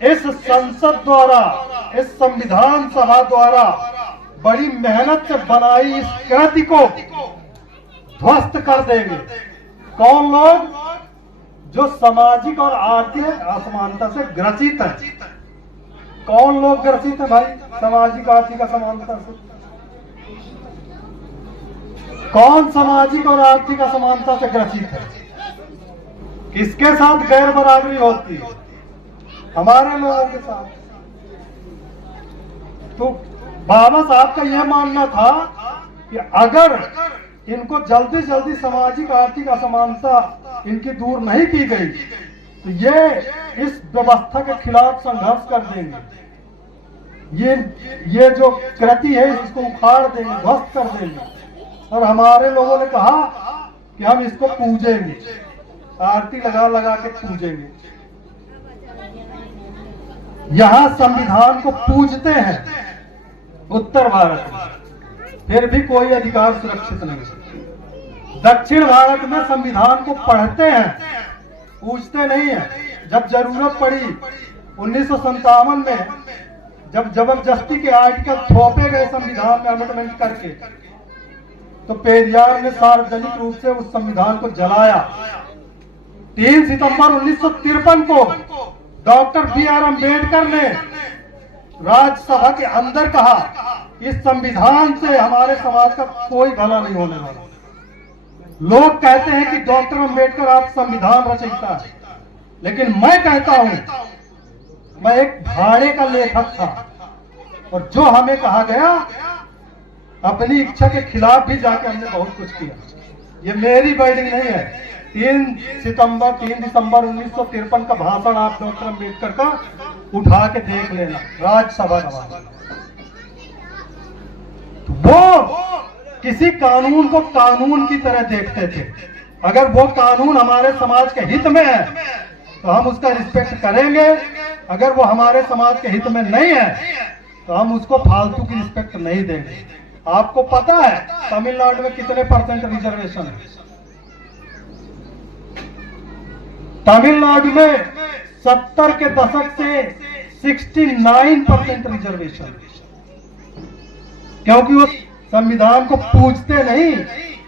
इस संसद द्वारा, इस संविधान सभा द्वारा बड़ी मेहनत से बनाई इस कृति को ध्वस्त कर देंगे। कौन लोग? जो सामाजिक और आर्थिक असमानता से ग्रसित है। कौन लोग ग्रसित है भाई सामाजिक आर्थिक असमानता से? कौन सामाजिक और आर्थिक असमानता से ग्रसित है? किसके साथ गैर बराबरी होती है? हमारे लोगों के साथ। तो बाबा साहब का यह मानना था कि अगर इनको जल्दी जल्दी सामाजिक आर्थिक असमानता इनकी दूर नहीं की गई, तो ये इस व्यवस्था के खिलाफ संघर्ष कर देंगे। ये जो कृति है इसको उखाड़ देंगे, ध्वस्त कर देंगे। और हमारे लोगों ने कहा कि हम इसको पूजेंगे, आरती लगा लगा के पूजेंगे। यहां संविधान को पूजते हैं उत्तर भारत में, फिर भी कोई अधिकार सुरक्षित नहीं। दक्षिण भारत में संविधान को पढ़ते हैं, पूजते नहीं है। जब जरूरत पड़ी 1957 में, जब जबरदस्ती के आर्टिकल थोपे गए संविधान में अमेंडमेंट करके, तो पेरियार ने सार्वजनिक रूप से उस संविधान को जलाया। 3 सितंबर 1953 को डॉक्टर B.R. अम्बेडकर ने राज्यसभा के अंदर कहा, इस संविधान से हमारे समाज का कोई भला नहीं होने वाला। लोग कहते हैं कि डॉक्टर अम्बेडकर आप संविधान रचयिता है, लेकिन मैं कहता हूं, मैं एक भाड़े का लेखक था, और जो हमें कहा गया अपनी इच्छा के खिलाफ भी जाके हमने बहुत कुछ किया। ये मेरी बाइडिंग नहीं है। 3 दिसंबर 1953 का भाषण आप डॉक्टर अम्बेडकर का उठा के देख लेना, राज्यसभा का। वो किसी कानून को कानून की तरह देखते थे। अगर वो कानून हमारे समाज के हित में है तो हम उसका रिस्पेक्ट करेंगे, अगर वो हमारे समाज के हित में नहीं है तो हम उसको फालतू की रिस्पेक्ट नहीं देंगे। आपको पता है तमिलनाडु में कितने % रिजर्वेशन है? तमिलनाडु में 70 के दशक से 69% रिजर्वेशन, क्योंकि वो संविधान को पूजते नहीं,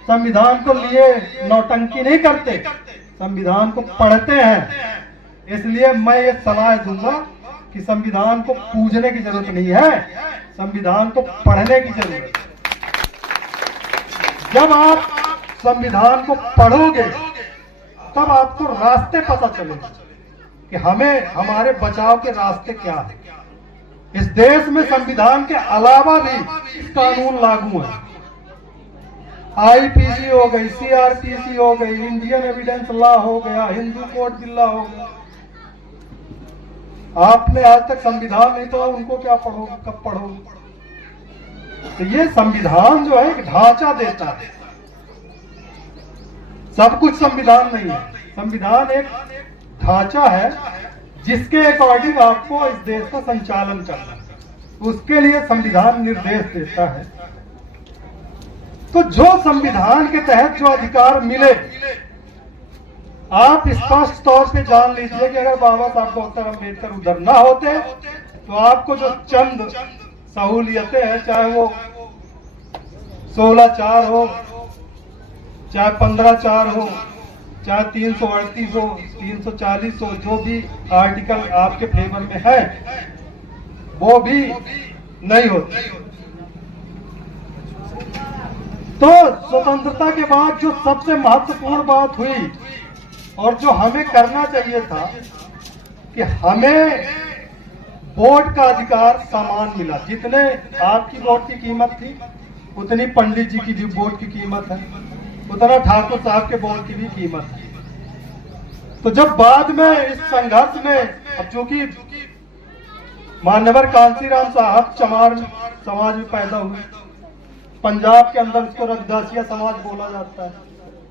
संविधान को लिए नौटंकी नहीं करते, संविधान को पढ़ते हैं। इसलिए मैं ये सलाह दूंगा कि संविधान को पूजने की जरूरत नहीं है, संविधान को पढ़ने की जरूरत है। जब आप संविधान को पढ़ोगे तब आपको रास्ते पता चलेंगे कि हमें हमारे बचाव के रास्ते क्या है। इस देश में संविधान के अलावा भी कानून लागू है। IPC हो गई, CRPC हो गई, इंडियन एविडेंस लॉ हो गया, हिंदू कोड बिल्ला हो गया। आपने आज तक संविधान नहीं तो उनको क्या पढ़ोगे, कब पढ़ोगे? तो ये संविधान जो है एक ढांचा देता है, सब कुछ संविधान नहीं है। संविधान एक ढांचा है जिसके अकॉर्डिंग आपको इस देश का संचालन करना है, उसके लिए संविधान निर्देश देता है। तो जो संविधान के तहत जो अधिकार मिले, आप स्पष्ट तौर पे जान लीजिए कि अगर बाबा साहब डॉक्टर अम्बेडकर उधर ना होते तो आपको जो चंद सहूलियतें हैं, चाहे वो 16(4) हो, चाहे 15(4) हो, चाहे 338 हो, 340 हो, जो भी आर्टिकल आपके फेवर में है वो भी नहीं होते। तो स्वतंत्रता के बाद जो सबसे महत्वपूर्ण बात हुई और जो हमें करना चाहिए था कि हमें वोट का अधिकार समान मिला। जितने आपकी वोट की कीमत थी उतनी पंडित जी की भी वोट की कीमत है, उतना ठाकुर साहब के वोट की भी कीमत है। तो जब बाद में इस संघर्ष में अब चूंकि मान्यवर कांसीराम साहब चमार समाज में पैदा हुए, पंजाब के अंदर उसको रविदासिया समाज बोला जाता है।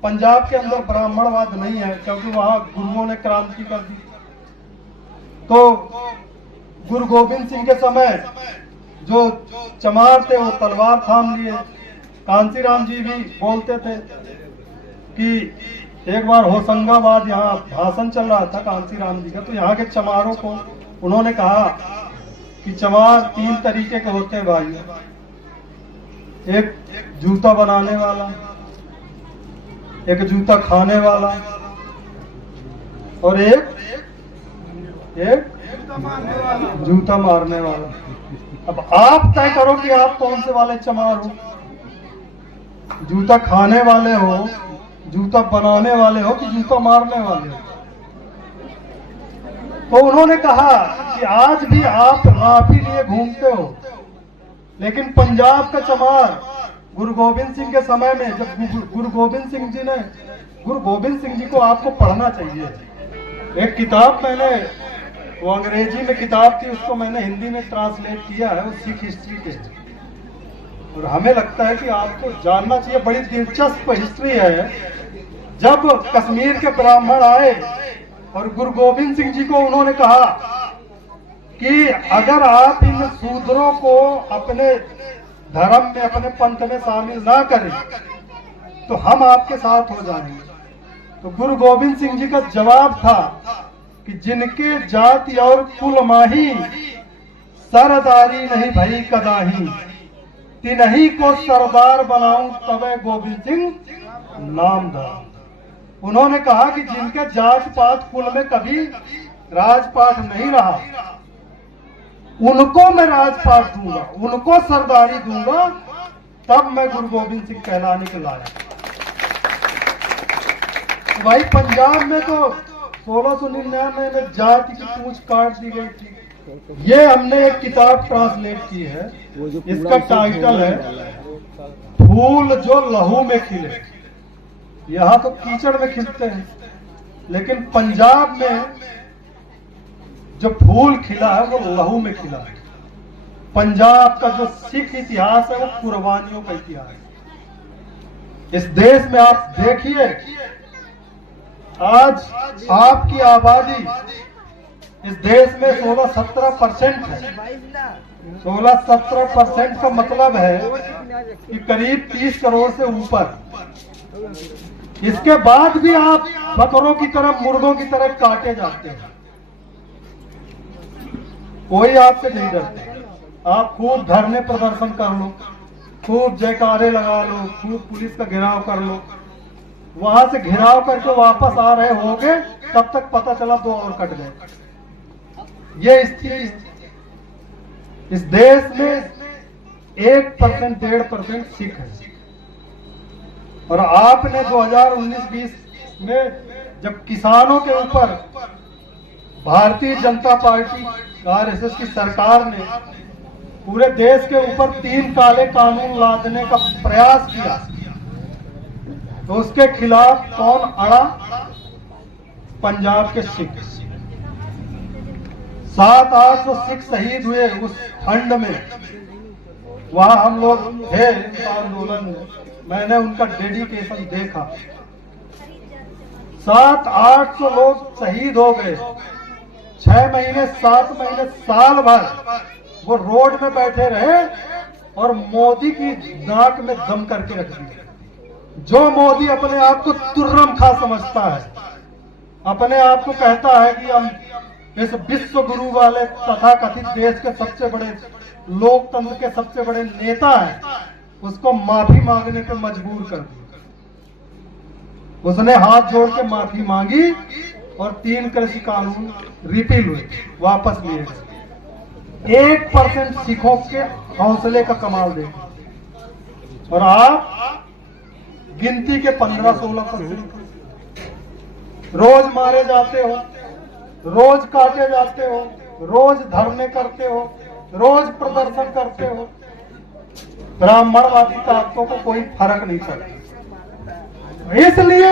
पंजाब के अंदर ब्राह्मणवाद नहीं है क्योंकि वहां गुरुओं ने क्रांति कर दी। तो गुरु गोविंद सिंह के समय जो चमार थे वो तलवार थाम लिए। कांसीराम जी भी बोलते थे कि एक बार होशंगाबाद यहाँ भाषण चल रहा था कांसीराम जी का, तो यहाँ के चमारों को उन्होंने कहा कि चमार 3 तरीके के होते हैं भाई, एक जूता बनाने वाला, एक जूता खाने वाला और एक जूता मारने वाला। अब आप तय करो कि आप कौन से वाले चमार हो, जूता खाने वाले हो, जूता बनाने वाले हो कि जूता मारने वाले हो। तो उन्होंने कहा कि आज भी आप राफी लिए घूमते हो, लेकिन पंजाब का चमार गुरु गोविंद सिंह के समय में, जब गुरु गोविंद सिंह जी को आपको पढ़ना चाहिए। एक किताब मैंने, वो अंग्रेजी में किताब थी, उसको मैंने हिंदी में ट्रांसलेट किया है, वो सिख हिस्ट्री के, और हमें लगता है कि आपको जानना चाहिए। बड़ी दिलचस्प हिस्ट्री है। जब कश्मीर के ब्राह्मण आए और गुरु गोविंद सिंह जी को उन्होंने कहा कि अगर आप इन शूद्रों को अपने धर्म में, अपने पंथ में शामिल ना करें तो हम आपके साथ हो जाएंगे। तो गुरु गोविंद सिंह जी का जवाब था कि जिनके जाति और कुल माही, सरदारी नहीं भई कदाही, तिन्ही को सरदार बनाऊं तबे गोविंद सिंह नामदार। उन्होंने कहा कि जिनके जात पात कुल में कभी राजपाट नहीं रहा, उनको मैं राजपाट दूंगा, उनको सरदारी दूंगा, तब मैं गुरु गोविंद सिंह कहलाने के लायक। तो भाई पंजाब में तो 1699 में जाति की पूंछ काट दी गई थी। ये हमने एक किताब ट्रांसलेट की है, इसका टाइटल है फूल जो लहू में खिले। यहाँ तो कीचड़ में खिलते हैं, लेकिन पंजाब में जो फूल खिला है वो लहू में खिला है। पंजाब का जो सिख इतिहास है वो कुर्बानियों का इतिहास है। इस देश में आप देखिए, आज आपकी आबादी इस देश में 16-17% है। 16-17% का मतलब है कि करीब 30 करोड़ से ऊपर। इसके बाद भी आप बकरों की तरह, मुर्गों की तरह काटे जाते हैं। कोई आपसे नहीं डरता। आप खूब धरने प्रदर्शन कर लो, खूब जयकारे लगा लो, खूब पुलिस का घेराव कर लो, वहां से घेराव करके वापस आ रहे होगे तब तक पता चला 2 और कट गए। ये स्थिति इस देश में 1%, 1.5% सिख है। और आपने 2019-20 में जब किसानों के ऊपर भारतीय जनता पार्टी RSS की सरकार ने पूरे देश के ऊपर 3 काले कानून लादने का प्रयास किया, तो उसके खिलाफ कौन अड़ा? पंजाब के सिख। 700-800 सिख शहीद हुए उस ठंड में। वहां हम लोग थे इस आंदोलन में, मैंने उनका डेडिकेशन देखा। 700-800 लोग शहीद हो गए। 6 महीने, 7 महीने, साल भर वो रोड में बैठे रहे और मोदी की नाक में दम करके रख दिया। जो मोदी अपने आप को तुर्रम खा समझता है, अपने आप को कहता है कि हम इस विश्व गुरु वाले तथाकथित देश के सबसे बड़े, लोकतंत्र के सबसे बड़े नेता हैं, उसको माफी मांगने पे मजबूर कर दिया। उसने हाथ जोड़ के माफी मांगी और 3 कृषि कानून रिपील हुए, वापस लिए गए। 1% सिखों के हौसले का कमाल देखो। और आप गिनती के 15-16% रोज मारे जाते हो, रोज काटे जाते हो, रोज धरने करते हो, रोज प्रदर्शन करते हो। ब्राह्मणवादी ताकतों को कोई फर्क नहीं पड़ता। इसलिए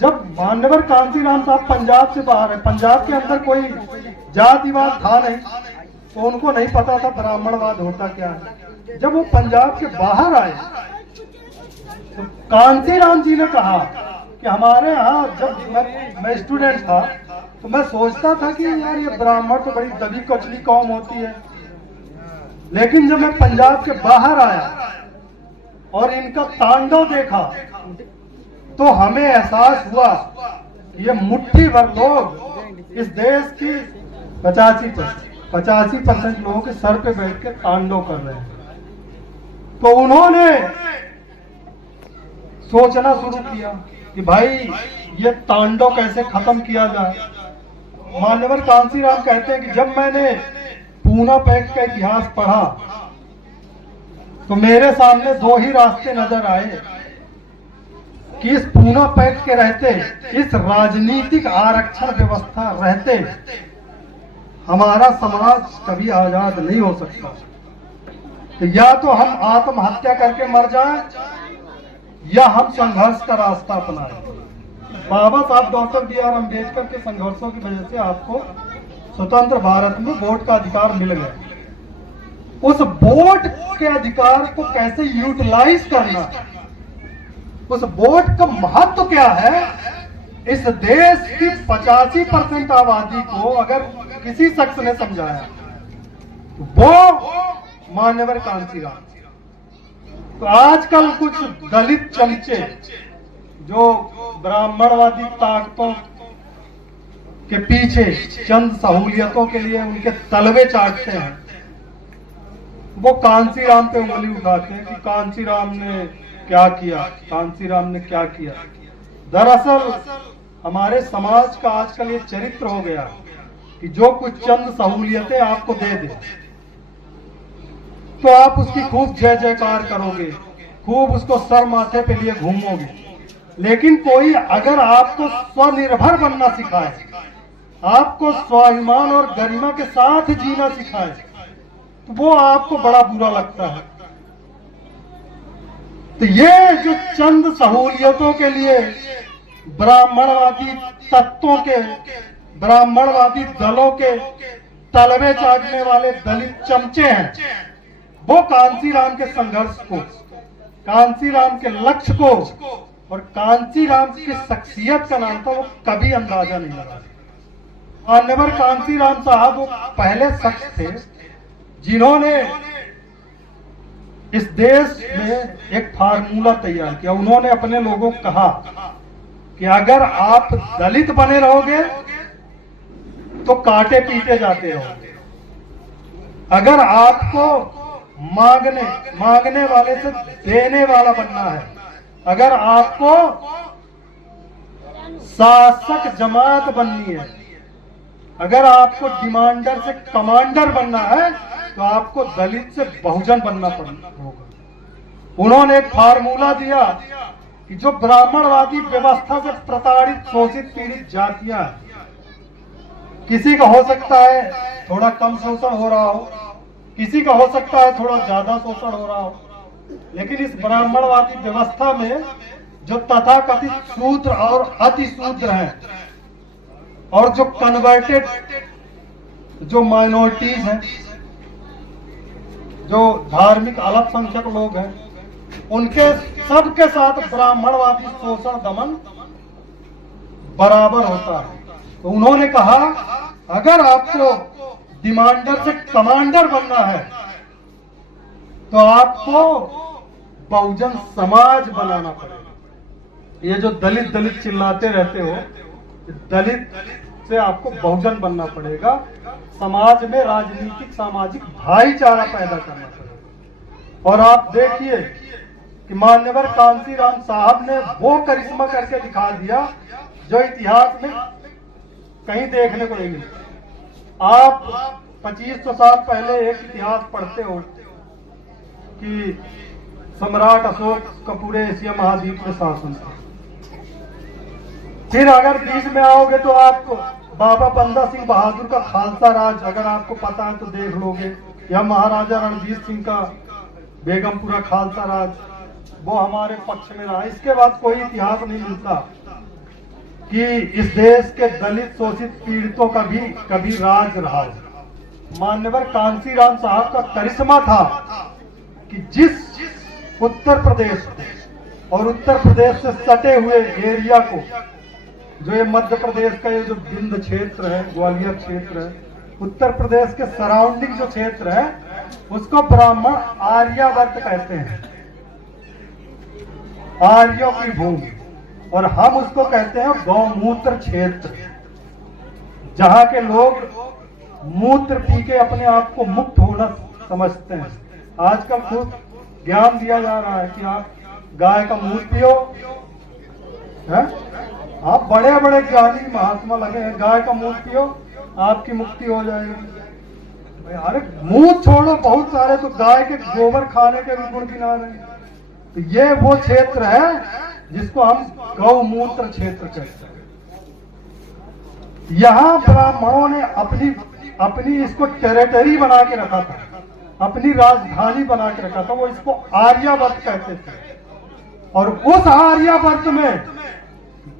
जब मान्यवर कांसीराम साहब पंजाब से बाहर है, पंजाब के अंदर कोई जातिवाद था नहीं, तो उनको नहीं पता था ब्राह्मणवाद होता क्या है। जब वो पंजाब के बाहर आए तो कांसीराम जी ने कहा कि हमारे यहाँ जब मैं स्टूडेंट था तो मैं सोचता था कि यार ये ब्राह्मण तो बड़ी दबी कचली कौम होती है, लेकिन जब मैं पंजाब के बाहर आया और इनका तांडव देखा तो हमें एहसास हुआ कि ये मुट्ठी भर लोग इस देश की 85% लोगों के सर पे बैठ के तांडव कर रहे हैं। तो उन्होंने सोचना शुरू किया कि भाई ये तांडव कैसे खत्म किया जाए। मान्यवर कांसीराम कहते हैं कि जब मैंने पूना पैक्ट का इतिहास पढ़ा तो मेरे सामने 2 ही रास्ते नजर आए कि इस पूना पैक्ट के रहते, इस राजनीतिक आरक्षण व्यवस्था रहते हमारा समाज कभी आजाद नहीं हो सकता। तो या तो हम आत्महत्या करके मर जाएं या हम संघर्ष का रास्ता अपनाएं। बाबा साहब डॉक्टर बी.आर. अम्बेडकर के संघर्षों की वजह से आपको स्वतंत्र भारत में वोट का अधिकार मिल गया। उस वोट के अधिकार को कैसे यूटिलाइज करना, उस वोट का महत्व क्या है, इस देश की 85% आबादी को अगर किसी शख्स ने समझाया वो मान्यवर कांसीराम। तो आजकल कुछ दलित चमचे जो ब्राह्मणवादी ताकतों के पीछे चंद सहूलियतों के लिए उनके तलवे चाटते हैं, वो कांसीराम पे उंगली उठाते हैं कि कांसीराम ने क्या किया, कांसीराम ने क्या किया। दरअसल हमारे समाज का आजकल ये चरित्र हो गया कि जो कुछ चंद सहूलियतें आपको दे दे तो आप उसकी खूब जय जयकार करोगे, खूब उसको सर माथे पे लिए घूमोगे। लेकिन कोई अगर आपको स्वनिर्भर बनना सिखाए, आपको स्वाभिमान और गरिमा के साथ जीना सिखाए, तो वो आपको बड़ा बुरा लगता है। तो ये जो चंद सहूलियतों के लिए ब्राह्मणवादी तत्वों के, ब्राह्मणवादी दलों के तलवे चाटने वाले दलित चमचे हैं, वो कांसीराम के संघर्ष को, कांसीराम के लक्ष्य को और कांसीराम की शख्सियत का नाम था, वो कभी अंदाजा नहीं लगा। मान्यवर कांसीराम साहब वो पहले शख्स थे जिन्होंने इस देश में एक फार्मूला तैयार किया। उन्होंने अपने लोगों को कहा कि अगर आप दलित बने रहोगे तो काटे पीटे जाते रहोगे, अगर आपको मांगने वाले से देने वाला बनना है, अगर आपको शासक जमात बननी है, अगर आपको डिमांडर से कमांडर बनना है, तो आपको दलित से बहुजन बनना होगा। उन्होंने एक फार्मूला दिया कि जो ब्राह्मणवादी व्यवस्था से प्रताड़ित, शोषित, पीड़ित जातियां, किसी का हो सकता है थोड़ा कम शोषण हो रहा हो, किसी का हो सकता है थोड़ा ज्यादा शोषण हो रहा हो, लेकिन इस ब्राह्मणवादी व्यवस्था में जो तथाकथित शूद्र और अति शूद्र हैं और जो कन्वर्टेड, जो माइनॉरिटीज हैं, जो धार्मिक अल्पसंख्यक लोग हैं, उनके सबके साथ ब्राह्मणवादी शोषण दमन बराबर होता है। तो उन्होंने कहा अगर आपको डिमांडर से कमांडर बनना है तो आपको बहुजन समाज बनाना पड़ेगा। ये जो दलित दलित चिल्लाते रहते हो, दलित से आपको बहुजन बनना पड़ेगा, समाज में राजनीतिक सामाजिक भाईचारा पैदा करना पड़ेगा। और आप देखिए कि मान्यवर कांसीराम साहब ने वो करिश्मा करके दिखा दिया जो इतिहास में कहीं देखने को नहीं मिला। आप 2500 साल पहले एक इतिहास पढ़ते हो कि सम्राट अशोक का पूरे एशिया महाद्वीप में शासन था। फिर अगर बीच में आओगे तो आप बाबा बंदा सिंह बहादुर का खालसा राज अगर आपको पता है तो देख लोगे, या महाराजा रणजीत सिंह का बेगमपुरा खालसा राज, वो हमारे पक्ष में रहा। इसके बाद कोई इतिहास नहीं मिलता कि इस देश के दलित शोषित पीड़ितों का भी कभी राज रहा। मान्यवर कांसीराम साहब का करिश्मा था कि जिस उत्तर प्रदेश और उत्तर प्रदेश से सटे हुए एरिया को, जो ये मध्य प्रदेश का ये जो विंध्य क्षेत्र है, ग्वालियर क्षेत्र है, उत्तर प्रदेश के सराउंडिंग जो क्षेत्र है उसको ब्राह्मण आर्यावर्त कहते हैं, आर्यों की भूमि, और हम उसको कहते हैं गौमूत्र क्षेत्र, जहां के लोग मूत्र पी के अपने आप को मुक्त होना समझते हैं। आजकल खूब ज्ञान दिया जा रहा है कि आप गाय का मूत्र पियो, है? आप बड़े बड़े ज्ञानी महात्मा लगे हैं, गाय का मूत्र पियो आपकी मुक्ति हो जाएगी। अरे मूत्र छोड़ो, बहुत सारे तो गाय के गोबर खाने के भी गुण गिना रहे हैं। तो ये वो क्षेत्र है जिसको हम गौमूत्र क्षेत्र कहते हैं। यहाँ ब्राह्मणों ने अपनी इसको टेरिटरी बना के रखा था, अपनी राजधानी बना के रखा था, वो इसको आर्यावर्त कहते थे। और उस आर्यावर्त में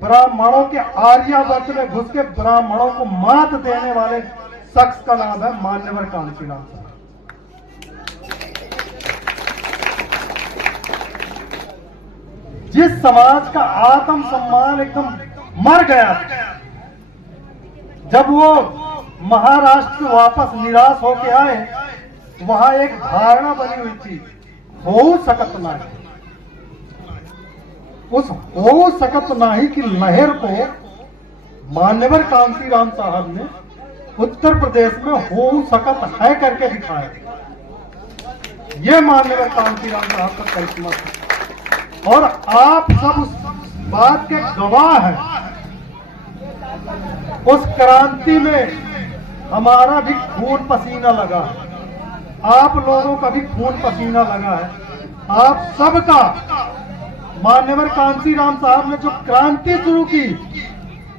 ब्राह्मणों के आर्यावर्त में घुस के ब्राह्मणों को मात देने वाले शख्स का नाम है मान्यवर कांसीराम साहब। जिस समाज का आत्म सम्मान एकदम मर गया, जब वो महाराष्ट्र से वापस निराश होके आए, वहां एक धारणा बनी हुई थी, हो सकत नाही। उस हो सकत नाही की लहर को मान्यवर कांसीराम साहब ने उत्तर प्रदेश में हो सकत है करके दिखाया। ये मान्यवर कांसीराम साहब का करिश्मा था और आप सब उस बात के गवाह हैं। उस क्रांति में हमारा भी खून पसीना लगा, आप लोगों का भी खून पसीना लगा है। आप सबका, मान्यवर कांसीराम साहब ने जो क्रांति शुरू की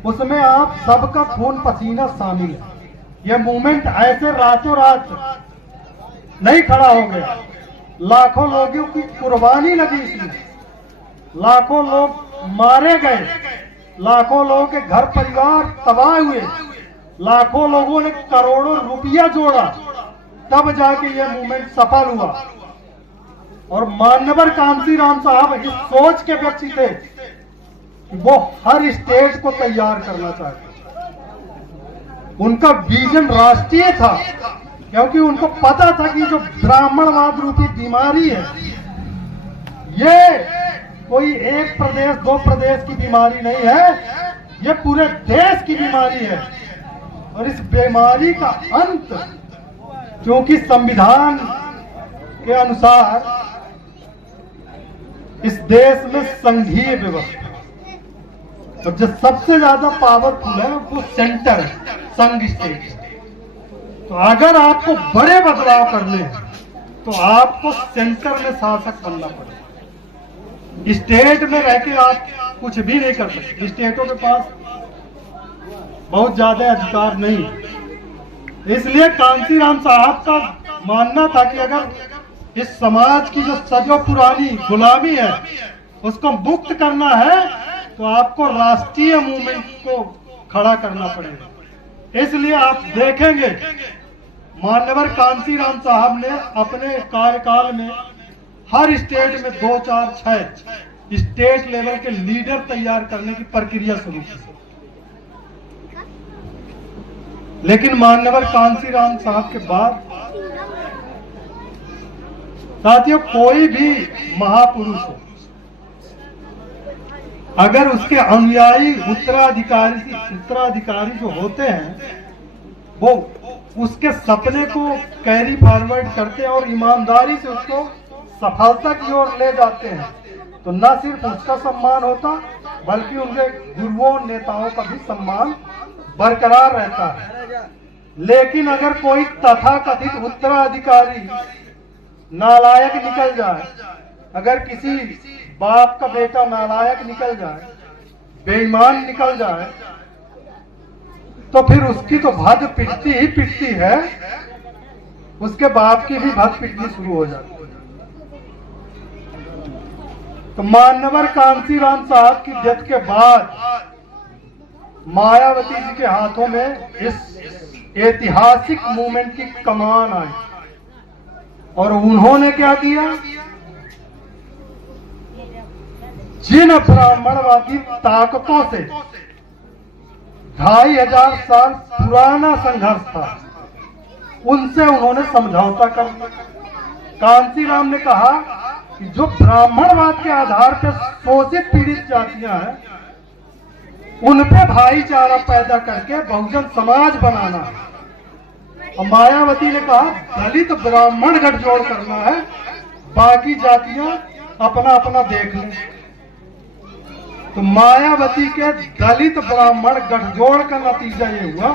उसमें आप सबका खून पसीना शामिल है। यह मूवमेंट ऐसे रातों रात नहीं खड़ा हो गया, लाखों लोगों की कुर्बानी लगी इसमें, लाखों लोग मारे गए, लाखों लोगों के घर परिवार तबाह हुए, लाखों लोगों ने करोड़ों रुपया जोड़ा, तब जाके यह मूवमेंट सफल हुआ। और मान्यवर कांसीराम साहब इस सोच के व्यक्ति थे कि वो हर स्टेट को तैयार करना चाहते। उनका विजन राष्ट्रीय था, क्योंकि उनको पता था कि जो ब्राह्मणवाद रूपी बीमारी है, ये कोई एक प्रदेश दो प्रदेश की बीमारी नहीं है, ये पूरे देश की बीमारी है। और इस बीमारी का अंत, क्योंकि संविधान के अनुसार इस देश में संघीय व्यवस्था, और जो सबसे ज्यादा पावरफुल है वो सेंटर है, संघ स्टेट। तो अगर आपको बड़े बदलाव करने हैं तो आपको सेंटर में शासक बनना पड़ेगा। स्टेट में रह के आप कुछ भी नहीं कर सकते, स्टेटों के पास बहुत ज्यादा अधिकार नहीं है। इसलिए कांसीराम साहब का मानना था कि अगर इस समाज की जो सदियों पुरानी गुलामी है उसको मुक्त करना है तो आपको राष्ट्रीय मूवमेंट को खड़ा करना पड़ेगा। इसलिए आप देखेंगे मान्यवर कांसीराम साहब ने अपने कार्यकाल में हर स्टेट में 2, 4, 6 स्टेट लेवल के लीडर तैयार करने की प्रक्रिया शुरू की। लेकिन मान्यवर कांसीराम साहब के बाद साथियों, कोई भी महापुरुष हो, अगर उसके अनुयायी उत्तराधिकारी जो होते हैं वो उसके सपने को कैरी फॉरवर्ड करते हैं और ईमानदारी से उसको सफलता की ओर ले जाते हैं तो न सिर्फ उसका सम्मान होता बल्कि उनके गुरुओं नेताओं का भी सम्मान बरकरार रहता है। लेकिन अगर कोई तथाकथित उत्तराधिकारी नालायक निकल जाए, अगर किसी बाप का बेटा नालायक निकल जाए, बेईमान निकल जाए, तो फिर उसकी तो भद पिटती ही पिटती है, उसके बाप की भी भद पिटनी शुरू हो जाती है। तो मान्यवर कांसीराम साहब की डेथ के बाद मायावती जी के हाथों में इस ऐतिहासिक मूवमेंट की कमान आई और उन्होंने क्या किया, जिन ब्राह्मणवादी ताकतों से 2500 साल पुराना संघर्ष था उनसे उन्होंने समझौता कर लिया। कांसीराम ने कहा कि जो ब्राह्मणवाद के आधार पर शोषित पीड़ित जातियां हैं उन पे भाईचारा पैदा करके बहुजन समाज बनाना है। और मायावती ने कहा दलित ब्राह्मण गठजोड़ करना है, बाकी जातियां अपना अपना देख लें। तो मायावती के दलित ब्राह्मण गठजोड़ का नतीजा ये हुआ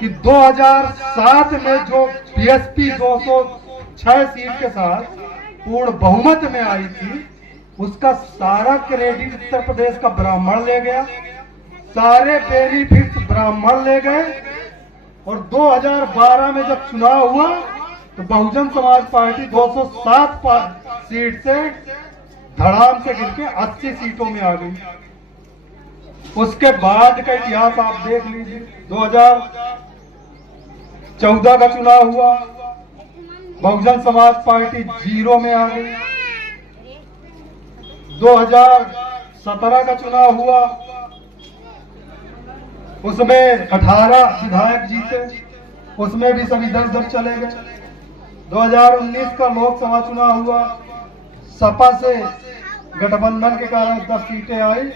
कि 2007 में जो बीएसपी 206 सीट के साथ पूर्ण बहुमत में आई थी, उसका सारा क्रेडिट उत्तर प्रदेश का ब्राह्मण ले गया, सारे बेनिफिट्स ब्राह्मण ले गए। और 2012 में जब चुनाव हुआ तो बहुजन समाज पार्टी 207 सीट से धड़ाम से गिर के 80 सीटों में आ गई। उसके बाद का इतिहास आप देख लीजिए। 2014 का चुनाव हुआ, बहुजन समाज पार्टी 0 में आ गई। 2017 का चुनाव हुआ, उसमें 18 विधायक जीते, उसमें भी सब इधर उधर चले गए। 2019 का लोकसभा चुनाव हुआ, सपा से गठबंधन के कारण 10 सीटें आई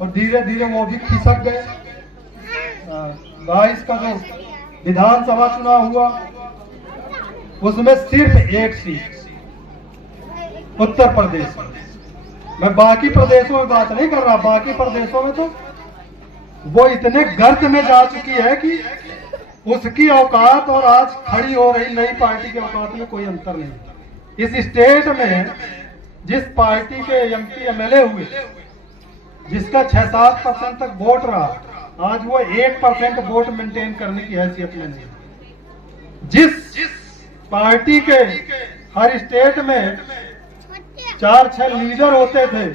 और धीरे धीरे वो भी खिसक गए। 22 का जो विधानसभा चुनाव हुआ उसमें सिर्फ 1 सीट उत्तर प्रदेश में। मैं बाकी प्रदेशों में बात नहीं कर रहा, बाकी प्रदेशों में तो वो इतने गर्त में जा चुकी है कि उसकी औकात और आज खड़ी हो रही नई पार्टी की औकात में कोई अंतर नहीं। इस स्टेट में जिस पार्टी के एमपी एमएलए हुए, जिसका 6-7% तक वोट रहा, आज वो 1% वोट मेंटेन करने की हैसियत में नहीं। जिस पार्टी के हर स्टेट में 4-6 लीडर होते थे,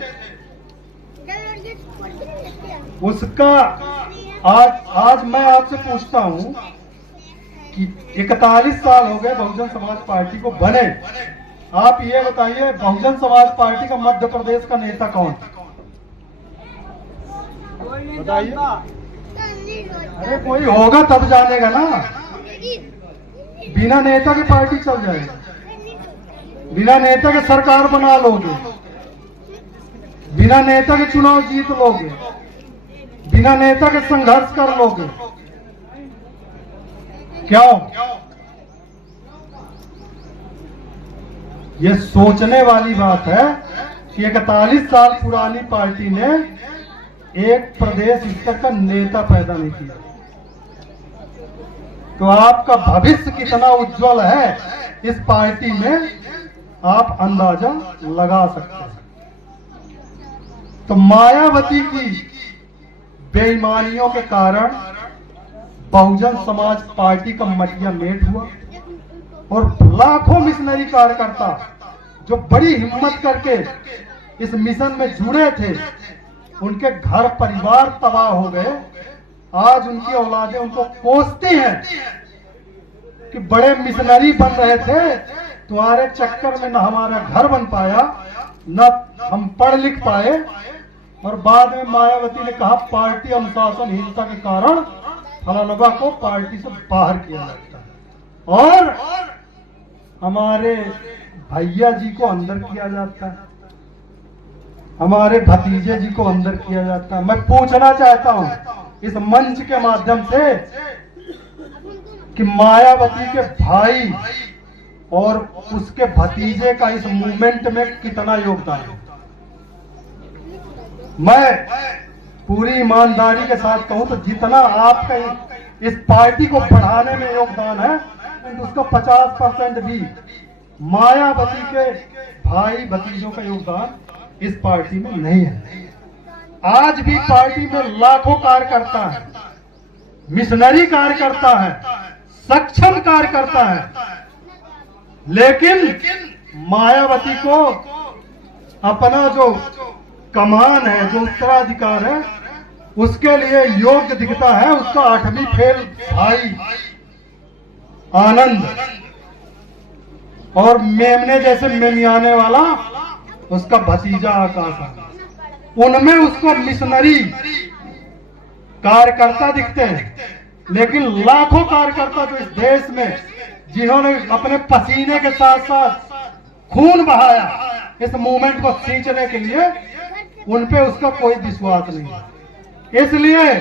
उसका आज मैं आपसे पूछता हूं कि 41 साल हो गए बहुजन समाज पार्टी को बने। आप ये बताइए बहुजन समाज पार्टी का मध्य प्रदेश का नेता कौन? बताइए। अरे कोई होगा तब जानेगा ना, बिना नेता की पार्टी चल जाएगी, बिना नेता के सरकार बना लोगे, बिना नेता के चुनाव जीत लोगे, बिना नेता के संघर्ष कर लोगे। क्यों? ये सोचने वाली बात है कि 41 साल पुरानी पार्टी ने एक प्रदेश स्तर का नेता पैदा नहीं किया। तो आपका भविष्य कितना उज्जवल है इस पार्टी में आप अंदाजा लगा सकते हैं। तो मायावती की बेईमानियों के कारण बहुजन समाज पार्टी का मटिया मेट हुआ और लाखों मिशनरी कार्यकर्ता जो बड़ी हिम्मत करके इस मिशन में जुड़े थे, उनके घर परिवार तबाह हो गए। आज उनकी औलादें उनको कोसती हैं कि बड़े मिशनरी बन रहे थे, तुम्हारे चक्कर में न हमारा घर बन पाया, न हम पढ़ लिख पाए। और बाद में मायावती ने कहा पार्टी अनुशासनहीनता के कारण फलानवा को पार्टी से बाहर किया जाता है और हमारे भैया जी को अंदर किया जाता है, हमारे भतीजे जी को अंदर किया जाता है। मैं पूछना चाहता हूं इस मंच के माध्यम से कि मायावती के भाई और उसके भतीजे का इस मूवमेंट में कितना योगदान है। मैं पूरी ईमानदारी के साथ कहूं तो जितना आपका इस पार्टी को बढ़ाने में योगदान है, उसका 50% भी मायावती के भाई भतीजों का योगदान इस पार्टी में नहीं है। आज भी पार्टी में लाखों कार्यकर्ता है, मिशनरी कार्यकर्ता है, सक्षम कार्यकर्ता है, लेकिन मायावती को अपना जो कमान है, जो उत्तराधिकार है, उसके लिए योग्य दिखता है उसका 8वीं फेल भाई आनंद और मेमने जैसे मेमियाने वाला उसका भतीजा आकाश। उनमें उसको मिशनरी कार्यकर्ता दिखते हैं, लेकिन लाखों कार्यकर्ता जो इस देश में जिन्होंने अपने पसीने के साथ साथ खून बहाया इस मूवमेंट को खींचने के लिए, उन पे उसका कोई विश्वास नहीं है। इसलिए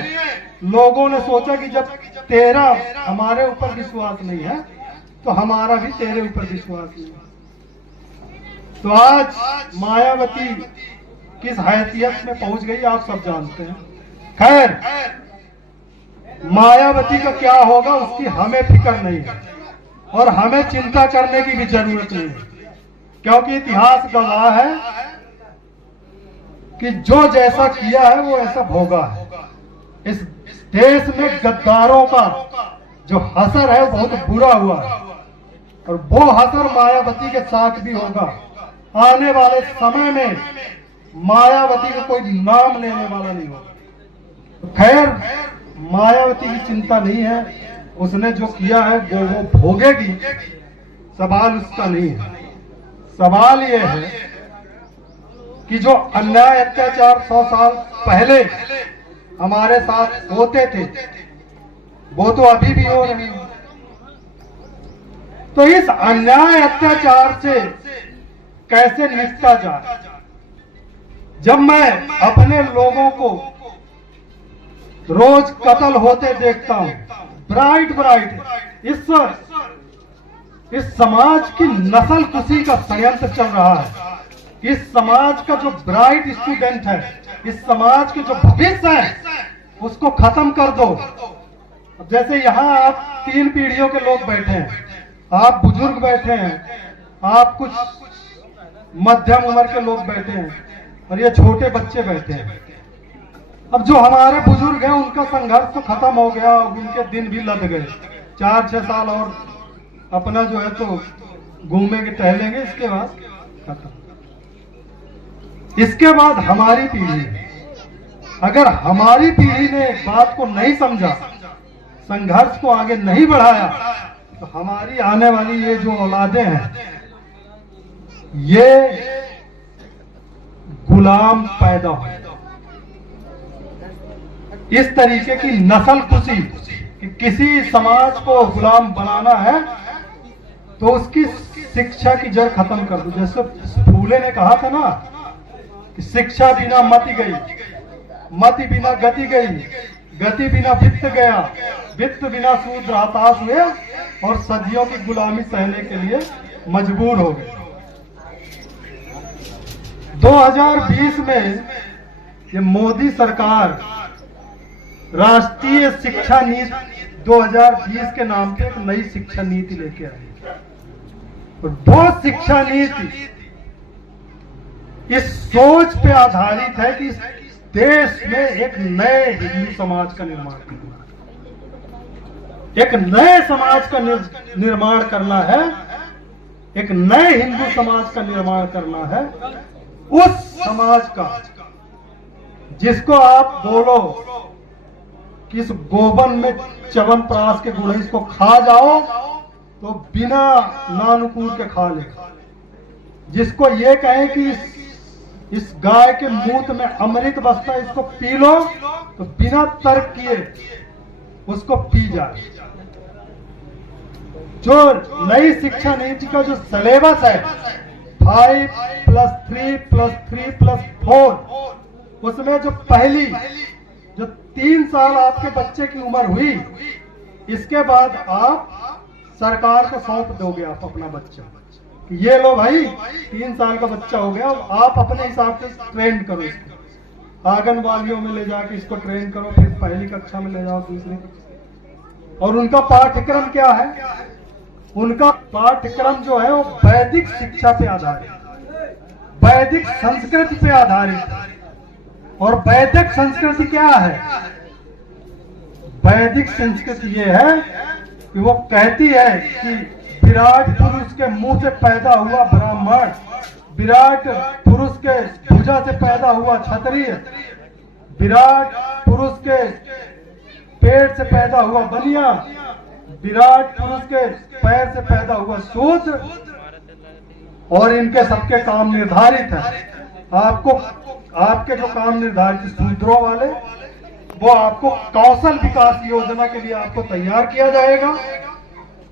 लोगों ने सोचा कि जब तेरा हमारे ऊपर विश्वास नहीं है तो हमारा भी तेरे ऊपर विश्वास नहीं है। तो आज मायावती किस हैसियत में पहुंच गई आप सब जानते हैं। खैर, मायावती का क्या होगा उसकी हमें फिक्र नहीं है और हमें चिंता करने की भी जरूरत नहीं है, क्योंकि इतिहास गवाह है कि जो जैसा किया है वो ऐसा भोगा है। इस देश में गद्दारों का जो असर है वो बहुत बुरा हुआ है और वो असर मायावती के साथ भी होगा। आने वाले समय में मायावती का कोई नाम लेने वाला नहीं होगा। खैर, मायावती की चिंता नहीं है, उसने जो किया है वो भोगेगी, सवाल उसका नहीं है। सवाल ये है कि जो अन्याय अत्याचार 100 साल पहले हमारे साथ होते थे वो तो अभी भी हो रहे हैं। तो इस अन्याय अत्याचार से कैसे निपटा जाए। जब मैं अपने लोगों को रोज कत्ल होते देखता हूं, ब्राइट इस समाज की नस्ल कुशी का षड्यंत्र चल रहा है। इस समाज का जो ब्राइट स्टूडेंट है, इस समाज के जो भविष्य है, उसको खत्म कर दो। जैसे यहाँ आप 3 पीढ़ियों के लोग बैठे हैं, आप बुजुर्ग बैठे हैं, आप कुछ मध्यम उम्र के लोग बैठे हैं और ये छोटे बच्चे बैठे हैं। अब जो हमारे बुजुर्ग हैं उनका संघर्ष तो खत्म हो गया, उनके दिन भी लद गए। 4-6 साल और अपना जो है तो घूमेंगे टहलेंगे, इसके बाद खत्म। इसके बाद हमारी पीढ़ी है। अगर हमारी पीढ़ी ने बात को नहीं समझा, संघर्ष को आगे नहीं बढ़ाया, तो हमारी आने वाली ये जो औलादें हैं ये गुलाम पैदा हो। इस तरीके की नस्ल कुशी कि किसी समाज को गुलाम बनाना है तो उसकी शिक्षा की जड़ खत्म कर दो। जैसे फूले ने कहा था ना कि शिक्षा बिना मति गई, मति बिना गति गई, गति बिना वित्त गया, वित्त बिना शूद्र हताश हुए और सदियों की गुलामी सहने के लिए मजबूर हो गए। 2020 में ये मोदी सरकार राष्ट्रीय शिक्षा नीति 2020 के नाम पे एक नई शिक्षा नीति लेके आई। और वो शिक्षा नीति इस सोच पे आधारित है कि इस देश में एक नए हिंदू समाज का निर्माण करना है, एक नए समाज का निर्माण करना है, एक नए हिंदू समाज का निर्माण करना है। उस समाज का जिसको आप बोलो कि इस गोबन में च्यवनप्राश के गुण इसको खा जाओ तो बिना नानुकूल के खा ले। जिसको ये कहे कि इस गाय के मूत्र में अमृत बसता, इसको पी लो, तो बिना तर्क किए उसको पी जाए। जो नई शिक्षा नीति का जो सिलेबस है 5+3+3+4, उसमें जो पहली जो 3 साल आपके बच्चे की उम्र हुई, इसके बाद आप सरकार को सौंप दोगे आप अपना बच्चा, ये लो भाई 3 साल का बच्चा हो गया, आप अपने हिसाब से ट्रेन करो इसको, आंगनबाड़ियों में ले जाके इसको ट्रेन करो, फिर पहली कक्षा में ले जाओ, दूसरी कक्षा। और उनका पाठ्यक्रम क्या है? उनका पाठ्यक्रम जो है वो वैदिक शिक्षा पे आधारित, वैदिक संस्कृति पे आधारित। और वैदिक संस्कृति क्या है? वैदिक संस्कृति ये है कि वो कहती है कि विराट पुरुष के मुंह से पैदा हुआ ब्राह्मण, विराट पुरुष के भुजा से पैदा हुआ क्षत्रिय, विराट पुरुष के पेट से पैदा हुआ बनिया, विराट पुरुष के पैर से पैदा हुआ शूद्र, और इनके सबके काम निर्धारित है। आपको आपके जो काम निर्धारित शूद्रों वाले, वो आपको कौशल विकास योजना के लिए आपको तैयार किया जाएगा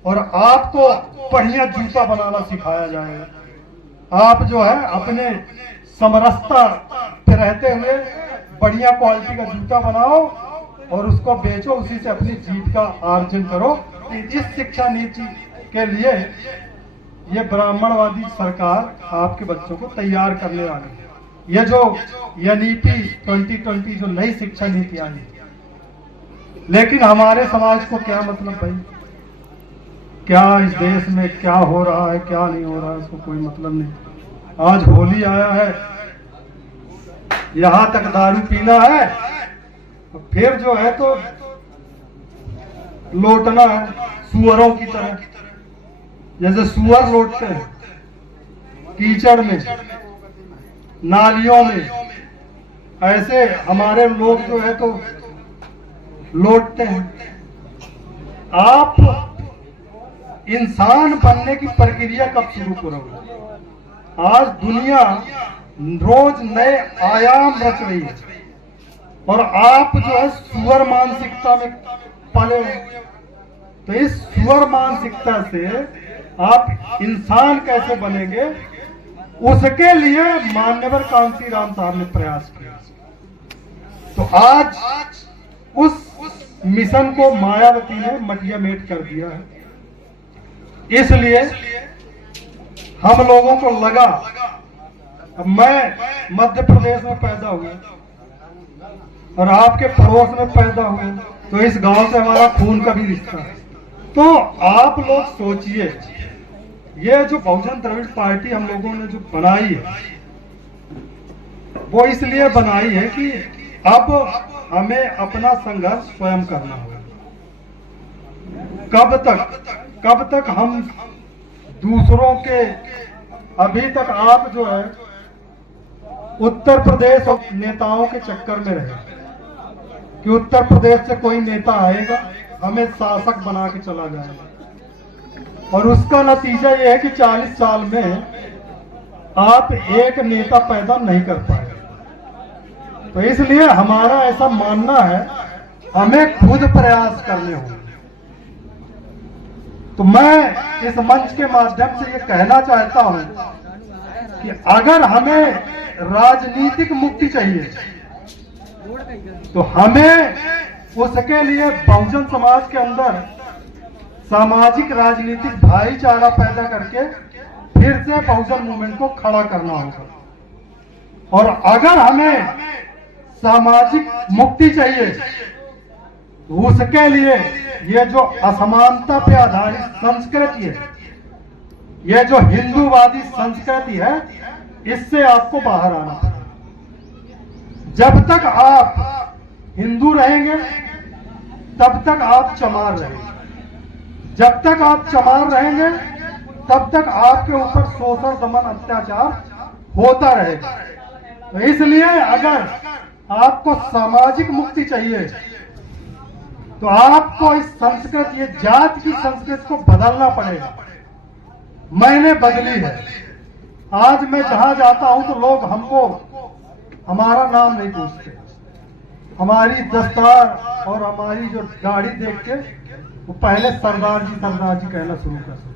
और आपको बढ़िया जूता बनाना सिखाया जाएगा। आप जो है अपने समरसता पे रहते हुए बढ़िया क्वालिटी का जूता बनाओ और उसको बेचो, उसी से अपनी जीत का आर्जन करो। इस शिक्षा नीति के लिए ये ब्राह्मणवादी सरकार आपके बच्चों को तैयार करने वाली है। ये जो एनईपी 2020 जो नई शिक्षा नीति आई, लेकिन हमारे समाज को क्या मतलब भाई, क्या इस देश में क्या हो रहा है क्या नहीं हो रहा है, इसको कोई मतलब नहीं। आज होली आया है, यहां तक दारू पीना है, फिर जो है तो लौटना है सुअरों की तरह, जैसे सुअर लौटते हैं कीचड़ में, नालियों में, ऐसे हमारे लोग जो है तो लौटते हैं। आप इंसान बनने की प्रक्रिया कब शुरू करोगे? आज दुनिया रोज नए आयाम रच रही है और आप जो है सुअर मानसिकता में पले हुए। तो इस सुअर मानसिकता से आप इंसान कैसे बनेंगे, उसके लिए मान्यवर कांसी राम साहब ने प्रयास किया। तो आज उस मिशन को मायावती ने मटियामेट कर दिया है। इसलिए हम लोगों को लगा, अब मैं मध्य प्रदेश में पैदा हुआ और आपके पड़ोस में पैदा हुए, तो इस गांव से हमारा खून का भी रिश्ता है। तो आप लोग सोचिए, ये जो बहुजन द्रविड़ पार्टी हम लोगों ने जो बनाई है, वो इसलिए बनाई है कि अब हमें अपना संघर्ष स्वयं करना होगा। कब तक हम दूसरों के, अभी तक आप जो है उत्तर प्रदेश और नेताओं के चक्कर में रहे कि उत्तर प्रदेश से कोई नेता आएगा हमें शासक बना के चला जाएगा, और उसका नतीजा यह है कि 40 साल में आप एक नेता पैदा नहीं कर पाए। तो इसलिए हमारा ऐसा मानना है, हमें खुद प्रयास करने होंगे। तो मैं इस मंच के माध्यम से ये कहना चाहता हूं कि अगर हमें राजनीतिक मुक्ति चाहिए तो हमें उसके लिए बहुजन समाज के अंदर सामाजिक राजनीतिक भाईचारा पैदा करके फिर से बहुजन मूवमेंट को खड़ा करना होगा। और अगर हमें सामाजिक मुक्ति चाहिए, उसके लिए ये जो असमानता पे आधारित संस्कृति है, ये जो हिंदूवादी संस्कृति है, इससे आपको बाहर आना पड़ेगा। जब तक आप हिंदू रहेंगे तब तक आप चमार रहेंगे, जब तक आप चमार रहेंगे तब तक आपके ऊपर शोषण दमन अत्याचार होता रहेगा। तो इसलिए अगर आपको सामाजिक मुक्ति चाहिए तो आपको इस संस्कृति, ये जात की संस्कृति को बदलना पड़ेगा। मैंने बदली है। आज मैं जहां जाता हूं तो लोग हमको हमारा नाम नहीं पूछते, हमारी दस्तार और हमारी जो दाढ़ी देख के वो पहले सरदार जी कहना शुरू कर सकते।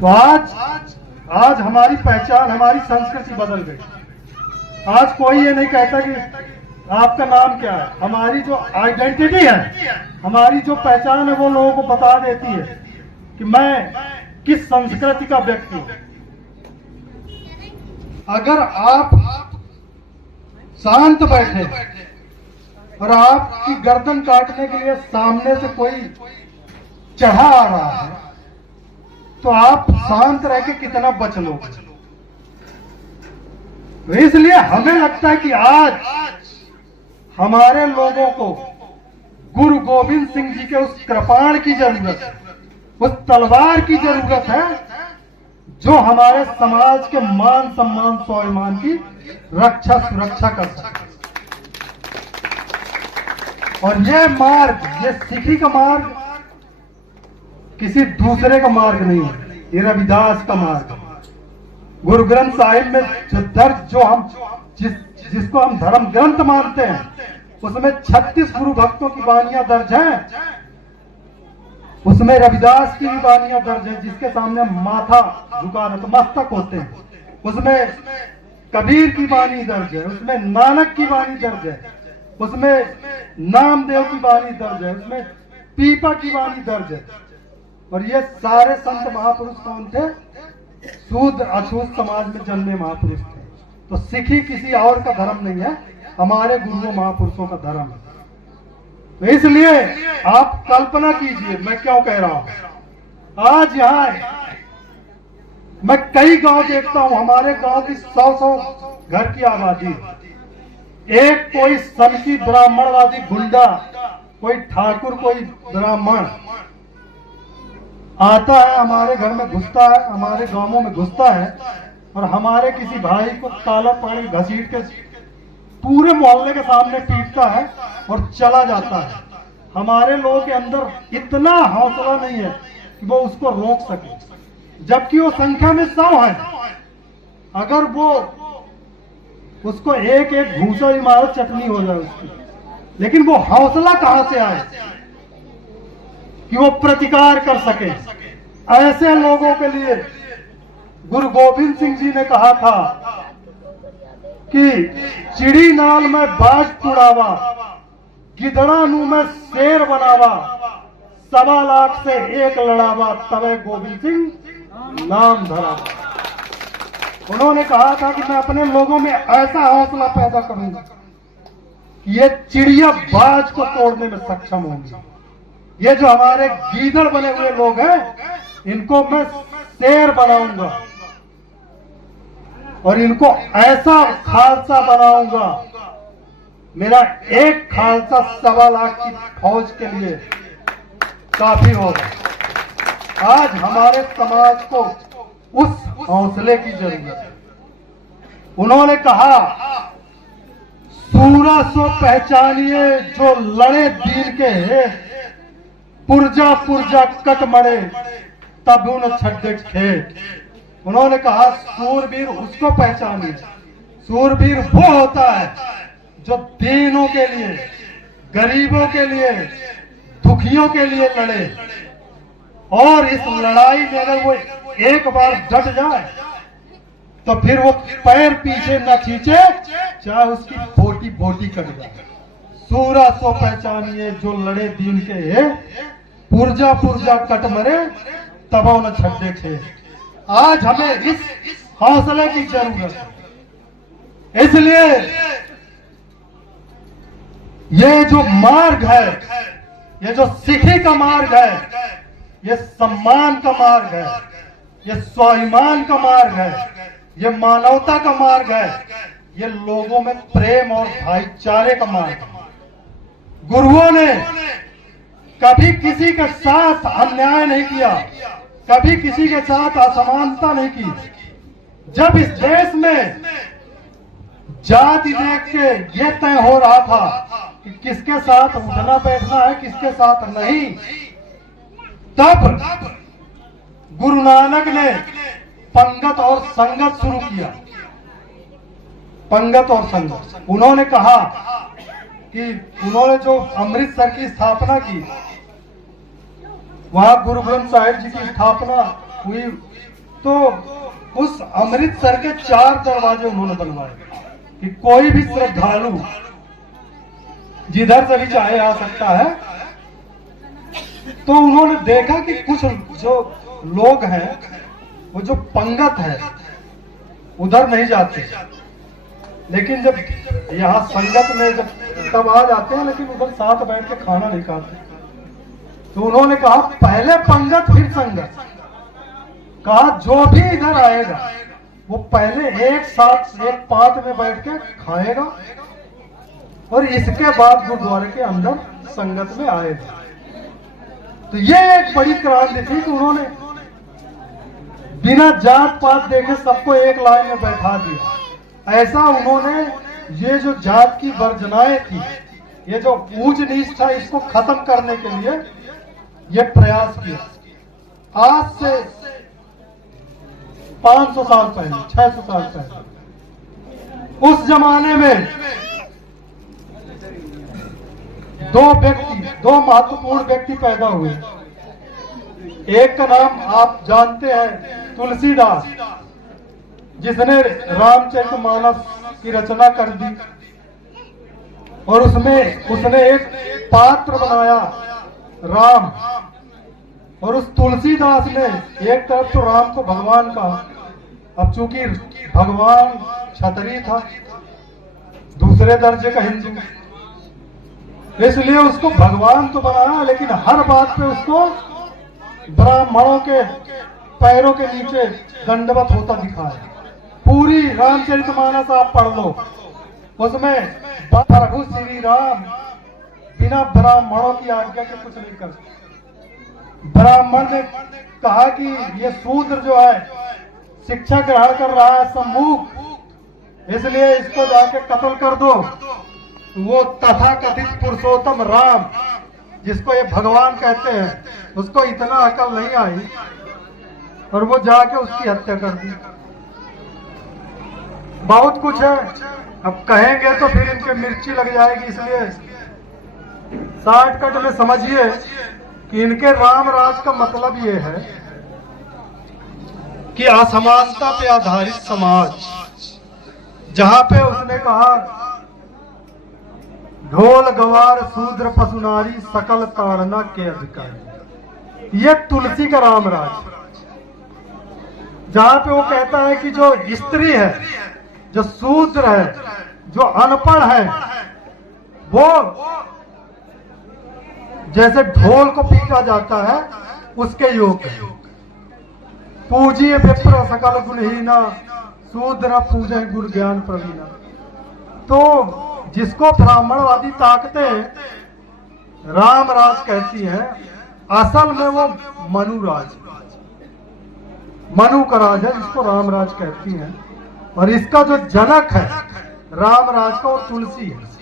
तो आज हमारी पहचान, हमारी संस्कृति बदल गई। आज कोई ये नहीं कहता कि आपका नाम क्या है? हमारी जो आइडेंटिटी है, हमारी जो पहचान है, वो लोगों को बता देती है कि मैं किस संस्कृति का व्यक्ति हूं। अगर आप शांत बैठे और आपकी गर्दन काटने के लिए सामने से कोई चढ़ा आ रहा है, तो आप शांत रह के कितना बच लोगे? इसलिए हमें लगता है कि आज हमारे लोगों को गुरु गोविंद सिंह जी के उस कृपाण की जरूरत है, उस तलवार की जरूरत है जो हमारे समाज के मान सम्मान स्वाभिमान की रक्षा सुरक्षा कर सके। और ये मार्ग, ये सिखी का मार्ग किसी दूसरे का मार्ग नहीं है, ये रविदास का मार्ग है। गुरु ग्रंथ साहिब में जिसको हम धर्म ग्रंथ मानते हैं, उसमें 36 गुरु भक्तों की वाणियां दर्ज हैं। उसमें रविदास की भी वाणियां दर्ज है, जिसके सामने माथा झुका नतमस्तक होते हैं। उसमें कबीर की वाणी दर्ज है, उसमें नानक की वाणी दर्ज है, उसमें नामदेव की वाणी दर्ज है, उसमें पीपा की वाणी दर्ज है। और ये सारे संत महापुरुष कौन थे? शूद्र अछूत समाज में जन्मे महापुरुष थे। तो सिखी किसी और का धर्म नहीं है, हमारे गुरुओं महापुरुषों का धर्म है। तो इसलिए आप कल्पना कीजिए मैं क्यों कह रहा हूं। आज यहां मैं कई गांव देखता हूं, हमारे गांव की 100 घर की आबादी, एक कोई सनकी ब्राह्मणवादी गुंडा, कोई ठाकुर, कोई ब्राह्मण आता है, हमारे घर में घुसता है, हमारे गांवों में घुसता है और हमारे किसी भाई को ताला पकड़ घसीट के पूरे मोहल्ले के सामने पीटता है और चला जाता है। हमारे लोगों के अंदर इतना हौसला नहीं है कि वो उसको रोक सके, जबकि वो संख्या में 100 है। अगर वो उसको एक एक घूसा ही मारो, चटनी हो जाए उसकी, लेकिन वो हौसला कहां से आए कि वो प्रतिकार कर सके? ऐसे लोगों के लिए गुरु गोविंद सिंह जी ने कहा था कि चिड़ी नाल में बाज तुड़ावा, गिदड़ा नू में शेर बनावा, 1.25 लाख से एक लड़ावा, तवे गोविंद सिंह नाम धरावा। उन्होंने कहा था कि मैं अपने लोगों में ऐसा हौसला पैदा करूंगा कि ये चिड़िया बाज को तोड़ने में सक्षम होंगी। ये जो हमारे गीदड़ बने हुए लोग हैं, इनको मैं शेर बनाऊंगा और इनको ऐसा खालसा बनाऊंगा, मेरा एक खालसा 1.25 लाख की फौज के लिए काफी होगा। आज हमारे समाज को उस हौसले की जरूरत है। उन्होंने कहा, सूरा सो पहचानिए जो लड़े दीन के, पुरजा पुरजा कट मरे तब उन छड्डे खेत। उन्होंने कहा सूरवीर उसको पहचानिए, सूरवीर वो होता है जो दीनों के लिए, गरीबों के लिए, दुखियों के लिए लड़े। और इस लड़ाई में अगर वो एक बार डट जाए तो फिर वो पैर पीछे न खींचे, चाहे उसकी बोटी बोटी कट जाए। सूरा सो पहचानिए जो लड़े दीन के, पुरजा पुरजा कट मरे तब न छड्डे थे। आज हमें इस हौसले की जरूरत है। इसलिए ये जो मार्ग है, ये जो सिखी का मार्ग है, ये सम्मान का मार्ग है, ये स्वाभिमान का मार्ग है, ये मानवता का मार्ग है, ये लोगों में प्रेम और भाईचारे का मार्ग है। गुरुओं ने कभी किसी के साथ अन्याय नहीं किया, कभी किसी के साथ असमानता नहीं की। जब इस देश में जाति देख के ये तय हो रहा था कि किसके साथ उठना बैठना है, किसके साथ नहीं, तब गुरु नानक ने पंगत और संगत शुरू किया। पंगत और संगत, उन्होंने कहा कि उन्होंने जो अमृतसर की स्थापना की, वहां गुरु ग्रंथ साहिब जी की स्थापना हुई, तो उस अमृतसर के 4 दरवाजे उन्होंने बनवाए कि कोई भी श्रद्धालु जिधर से भी चाहे आ सकता है। तो उन्होंने देखा कि कुछ जो लोग हैं वो जो पंगत है उधर नहीं जाते, लेकिन जब यहाँ संगत में जब तब आ जाते हैं, लेकिन उधर साथ बैठ के खाना नहीं खाते। तो उन्होंने कहा पहले पंगत फिर संगत। कहा जो भी इधर आएगा वो पहले एक साथ एक पात में बैठ के खाएगा और इसके बाद गुरुद्वारे के अंदर संगत में आएगा। तो ये एक बड़ी क्रांति थी कि उन्होंने बिना जात पात देखे सबको एक लाइन में बैठा दिया। ऐसा उन्होंने ये जो जात की वर्जनाएं थी, ये जो ऊंच नीच था, इसको खत्म करने के लिए ये प्रयास किया। आज से 500 साल पहले, 600 साल पहले उस जमाने में दो महत्वपूर्ण व्यक्ति पैदा हुए। एक का नाम आप जानते हैं, तुलसीदास, जिसने रामचरितमानस की रचना कर दी और उसमें उसने एक पात्र बनाया राम। और उस तुलसीदास ने एक तरफ तो राम को भगवान कहा, अब चूंकि भगवान क्षत्रिय था, दूसरे दर्जे का हिंदू, इसलिए उसको भगवान तो बनाया, लेकिन हर बात पे उसको ब्राह्मणों के पैरों के नीचे दंडवत होता दिखाया। पूरी रामचरितमानस आप पढ़ लो, उसमें प्रभु श्री राम बिना ब्राह्मणों की आज्ञा के कुछ नहीं करते। ब्राह्मण ने कहा कि ये शूद्र जो है शिक्षा ग्रहण कर रहा है सम्मुख, इसलिए इसको जाके कत्ल कर दो। वो तथाकथित पुरुषोत्तम राम, जिसको ये भगवान कहते हैं, उसको इतना अकल नहीं आई और वो जाके उसकी हत्या कर दी। बहुत कुछ है, अब कहेंगे तो फिर इनके मिर्ची लग जाएगी, इसलिए शॉर्टकट में समझिए कि इनके राम राज का मतलब ये है कि असमानता पे आधारित समाज, जहां पे उसने कहा ढोल गवार शूद्र पशुनारी सकल ताड़ना के अधिकारी, ये तुलसी का राम राज। जहां पे वो कहता है कि जो स्त्री है, जो शूद्र है, जो अनपढ़ है, वो जैसे ढोल को पीटा जाता है उसके योग्य है। पूजिए विप्र सकल गुणहीना, शूद्र पूजे गुरु ज्ञान प्रवीणा। तो जिसको ब्राह्मणवादी ताकतें राम राज कहती हैं, असल में वो मनु राज, मनु का राज है, जिसको राम राज कहती हैं। और इसका जो जनक है राम राज का, वो तुलसी है।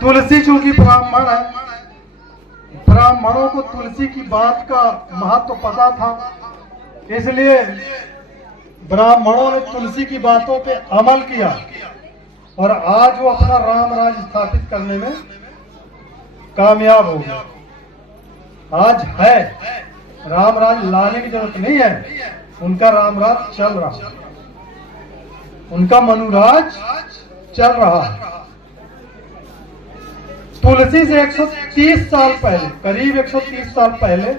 तुलसी चूंकि ब्राह्मण है, ब्राह्मणों को तुलसी की बात का महत्व पता था, इसलिए ब्राह्मणों ने तुलसी की बातों पे अमल किया और आज वो अपना राम राज स्थापित करने में कामयाब हो गया। आज है, राम राज लाने की जरूरत नहीं है, उनका राम राज चल रहा, उनका मनुराज चल रहा है। तुलसी से 130 साल पहले, करीब 130 साल पहले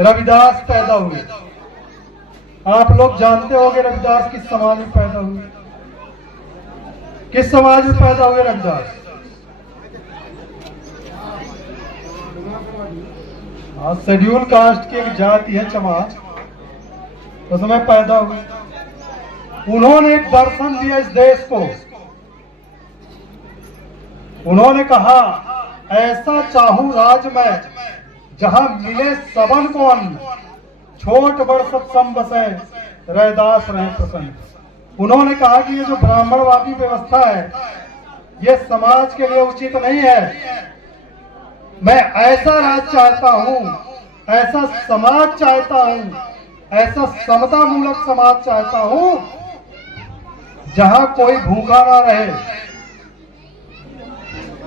रविदास पैदा हुए। आप लोग जानते होंगे रविदास किस समाज में पैदा हुए, किस समाज में पैदा हुए रविदास? शेड्यूल कास्ट की एक जाति है चमार, उसमें पैदा हुए। उन्होंने एक दर्शन दिया इस देश को। उन्होंने कहा ऐसा चाहूं राज में जहां मिले सबन को अन्न, छोट बड़ सब सम बसे रैदास रहे प्रसन्न। उन्होंने कहा कि ये जो ब्राह्मणवादी व्यवस्था है ये समाज के लिए उचित नहीं है। मैं ऐसा राज चाहता हूं, ऐसा समाज चाहता हूं, ऐसा समता मूलक समाज चाहता हूं जहां कोई भूखा ना रहे,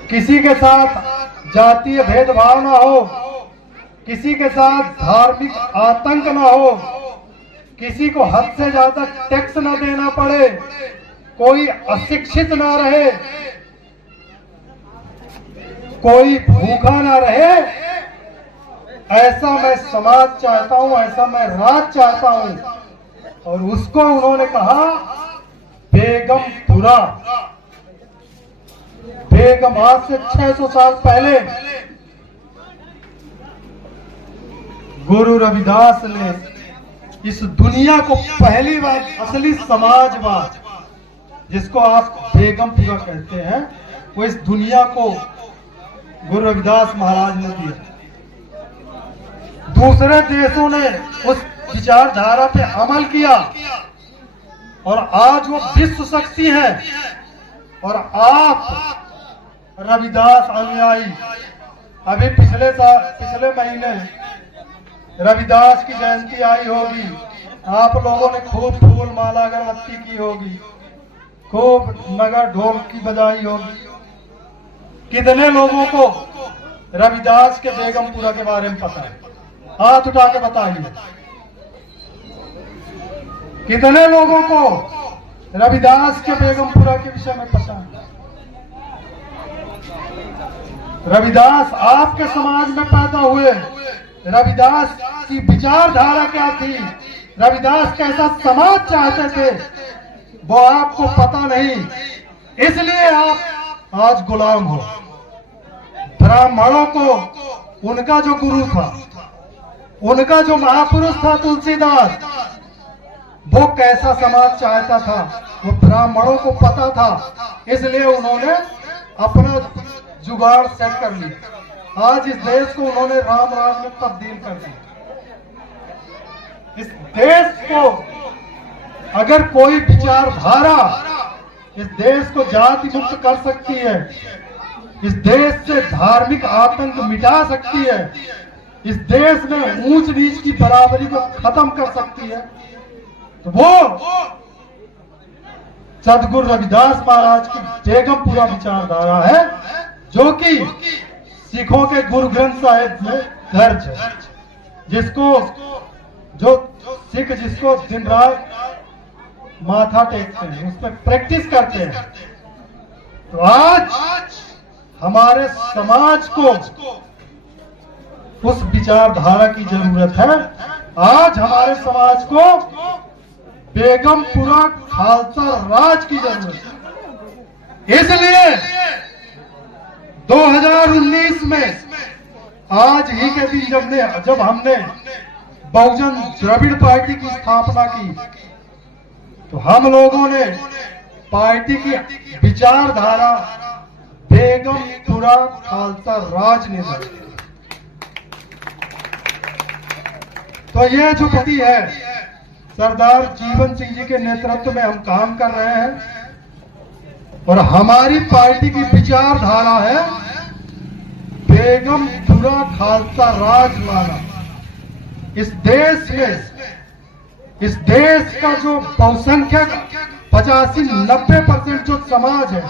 किसी के साथ जातीय भेदभाव ना हो, किसी के साथ धार्मिक आतंक ना हो, किसी को हद से ज्यादा टैक्स ना देना पड़े, कोई अशिक्षित ना रहे, कोई भूखा ना रहे, ऐसा मैं समाज चाहता हूं, ऐसा मैं राज चाहता हूं। और उसको उन्होंने कहा बेगमपुरा। बेगम आज से 600 साल पहले गुरु रविदास ने इस दुनिया को पहली बार असली समाजवाद, जिसको आप बेगमपुरा कहते हैं, वो इस दुनिया को गुरु रविदास महाराज ने दिया। दूसरे देशों ने उस विचारधारा पे अमल किया और आज वो विश्व शक्ति है। और आप रविदास अनुयायी, अभी पिछले महीने रविदास की जयंती आई होगी, आप लोगों ने खूब फूल माला अगरबत्ती की होगी, खूब नगर ढोल की बजाई होगी। कितने लोगों को रविदास के बेगमपुरा के बारे में पता है? हाथ उठा के बताइए। कितने लोगों को रविदास के बेगमपुरा के विषय में पता है? रविदास आपके समाज में पैदा हुए, रविदास की विचारधारा क्या थी, रविदास कैसा समाज चाहते थे, वो आपको पता नहीं, इसलिए आप आज गुलाम हो। ब्राह्मणों को उनका जो गुरु था, उनका जो महापुरुष था तुलसीदास, वो कैसा समाज चाहता था वो ब्राह्मणों को पता था, इसलिए उन्होंने अपना जुगाड़ सेट कर लिया। आज इस देश को उन्होंने राम राज में तब्दील कर दिया। इस देश को अगर कोई विचारधारा इस देश को जाति मुक्त कर सकती है, इस देश से धार्मिक आतंक मिटा सकती है, इस देश में ऊंच नीच की बराबरी को खत्म कर सकती है, तो वो सदगुरु रविदास महाराज की बेगमपुरा विचारधारा है, जो कि सिखों के गुरु ग्रंथ साहिब में दर्ज है। जो सिख जिसको दिन रात माथा टेकते हैं, उस पर प्रैक्टिस करते हैं। तो आज हमारे समाज को उस विचारधारा की जरूरत है। आज हमारे समाज को बेगमपुरा खालसा राज की जरूरत है। इसलिए 2019 में आज ही के दिन जब हमने बहुजन द्रविड़ पार्टी की स्थापना की, तो हम लोगों ने पार्टी की विचारधारा बेगमपुरा खालसा राज ने दी। तो ये जो पार्टी है, सरदार जीवन सिंह जी के नेतृत्व में हम काम कर रहे हैं और हमारी पार्टी की विचारधारा है बेगमपुरा खालसा राज लाना। इस देश का जो बहुसंख्यक 85-90% जो समाज है,